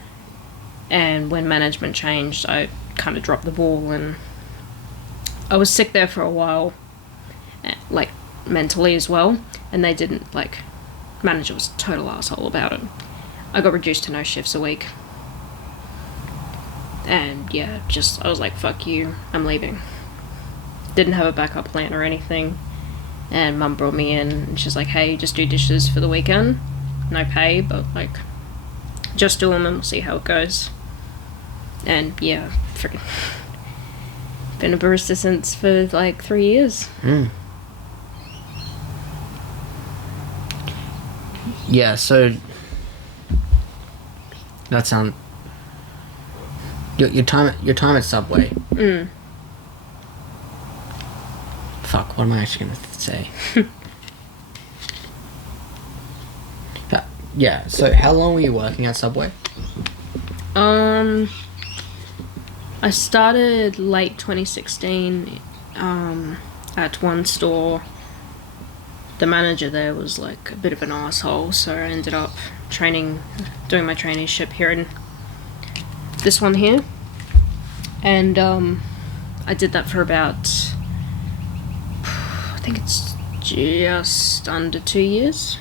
And when management changed, I kind of dropped the ball, and I was sick there for a while, like mentally as well, and they didn't, like, manager was a total asshole about it. I got reduced to no shifts a week. And yeah, I was like, fuck you, I'm leaving. Didn't have a backup plan or anything. And Mum brought me in, and she's like, hey, just do dishes for the weekend. No pay, but, like, just do them and we'll see how it goes. And yeah, freaking been a barista since for, like, 3 years. Mm. Yeah, so... That sound... Your time at Subway. Mm. Fuck, what am I actually gonna say? Yeah, so how long were you working at Subway? I started late 2016 at one store. The manager there was like a bit of an asshole, so I ended up doing my traineeship here in this one here. And I did that for about, I think it's just under 2 years.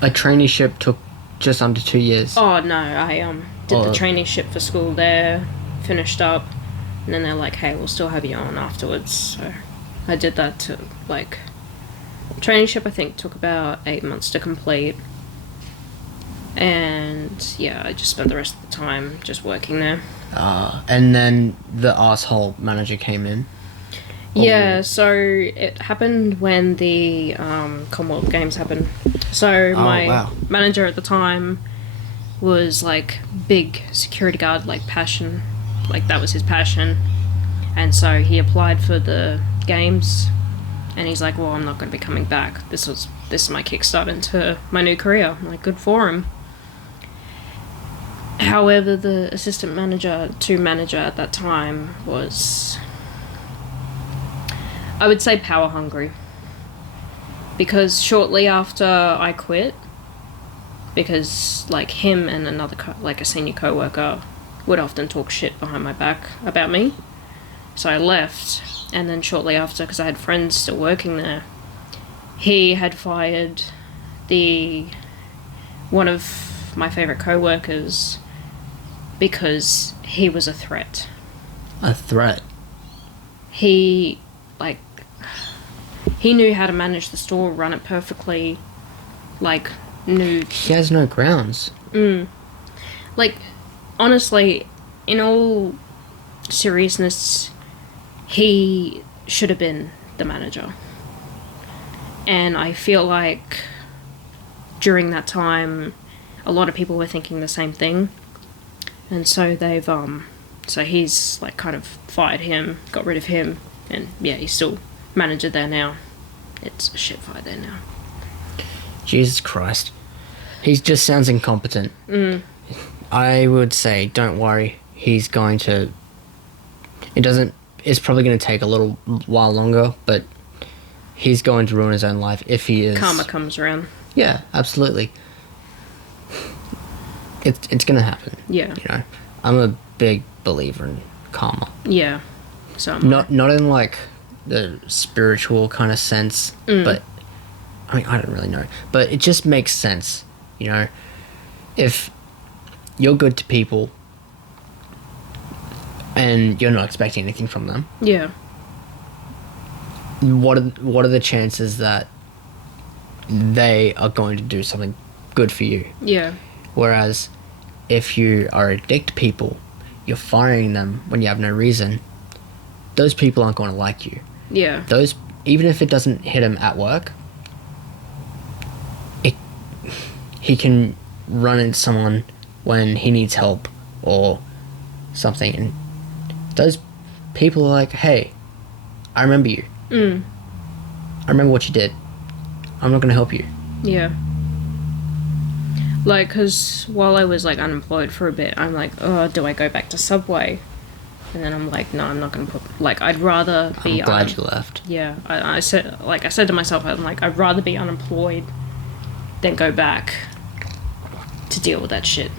A traineeship took just under 2 years. Oh no, I did the Oh. traineeship for school there, finished up, and then they're like, hey, we'll still have you on afterwards. So I did that to, like, traineeship I think took about 8 months to complete. And yeah, I just spent the rest of the time just working there. And then the asshole manager came in. Yeah, so it happened when the Commonwealth Games happened. So my wow. manager at the time was like big security guard, like passion, like that was his passion. And so he applied for the games, and he's like, well, I'm not going to be coming back. This is my kickstart into my new career. I'm like, good for him. However, the assistant manager to manager at that time was, I would say, power hungry. Because shortly after I quit, because like him and another like a senior co-worker would often talk shit behind my back about me, so I left. And then shortly after, because I had friends still working there, he had fired one of my favorite co-workers because he was a threat. A threat. He, like, he knew how to manage the store, run it perfectly, like, knew... He has no grounds. Like, honestly, in all seriousness, he should have been the manager. And I feel like during that time, a lot of people were thinking the same thing. And so they've, so he's, like, kind of fired him, got rid of him, and, yeah, he's still manager there now. It's a shit fight there now. Jesus Christ. He just sounds incompetent. I would say, don't worry. He's going to... It's probably going to take a little while longer, but he's going to ruin his own life if he is... Karma comes around. Yeah, absolutely. It's going to happen. Yeah. You know, I'm a big believer in karma. Yeah. So Not in, like, the spiritual kind of sense, but... I mean, I don't really know. But it just makes sense, you know? If you're good to people and you're not expecting anything from them, yeah. what are the chances that they are going to do something good for you? Yeah. Whereas if you are a dick to people, you're firing them when you have no reason, those people aren't going to like you. Yeah. Even if it doesn't hit them at work, he can run into someone when he needs help or something, and those people are like, hey, I remember you. I remember what you did. I'm not going to help you. Yeah. Like, because while I was, like, unemployed for a bit, I'm like, oh, do I go back to Subway? And then I'm like, no, I'm not going to put... Like, I'd rather be... I'm glad you left. Yeah. I said to myself, I'm like, I'd rather be unemployed than go back to deal with that shit.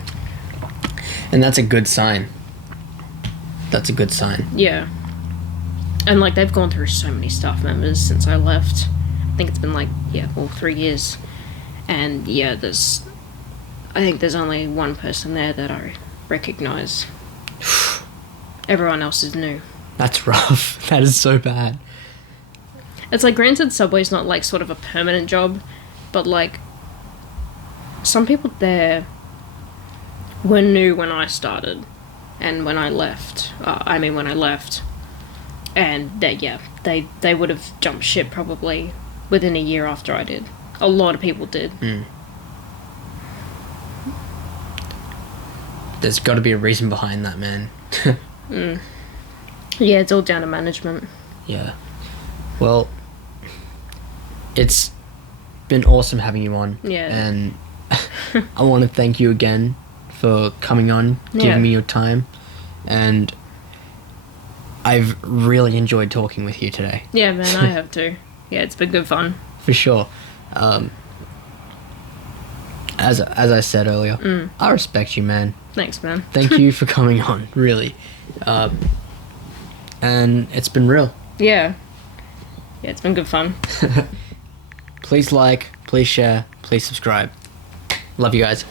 And that's a good sign. That's a good sign. Yeah. And, like, they've gone through so many staff members since I left. I think it's been, like, 3 years. And, yeah, I think there's only one person there that I recognise. Everyone else is new. That's rough. That is so bad. It's like, granted, Subway's not, like, sort of a permanent job, but, like, some people there were new when I started and when I left. When I left. And they would have jumped ship probably within a year after I did. A lot of people did. There's got to be a reason behind that, man. Yeah, it's all down to management. Yeah. Well, it's been awesome having you on. Yeah. And I want to thank you again for coming on, giving me your time. And I've really enjoyed talking with you today. Yeah, man, I have too. Yeah, it's been good fun. For sure. As I said earlier, I respect you, man. Thanks, man. Thank you for coming on, really. And it's been real. Yeah. Yeah, it's been good fun. Please like, please share, please subscribe. Love you guys.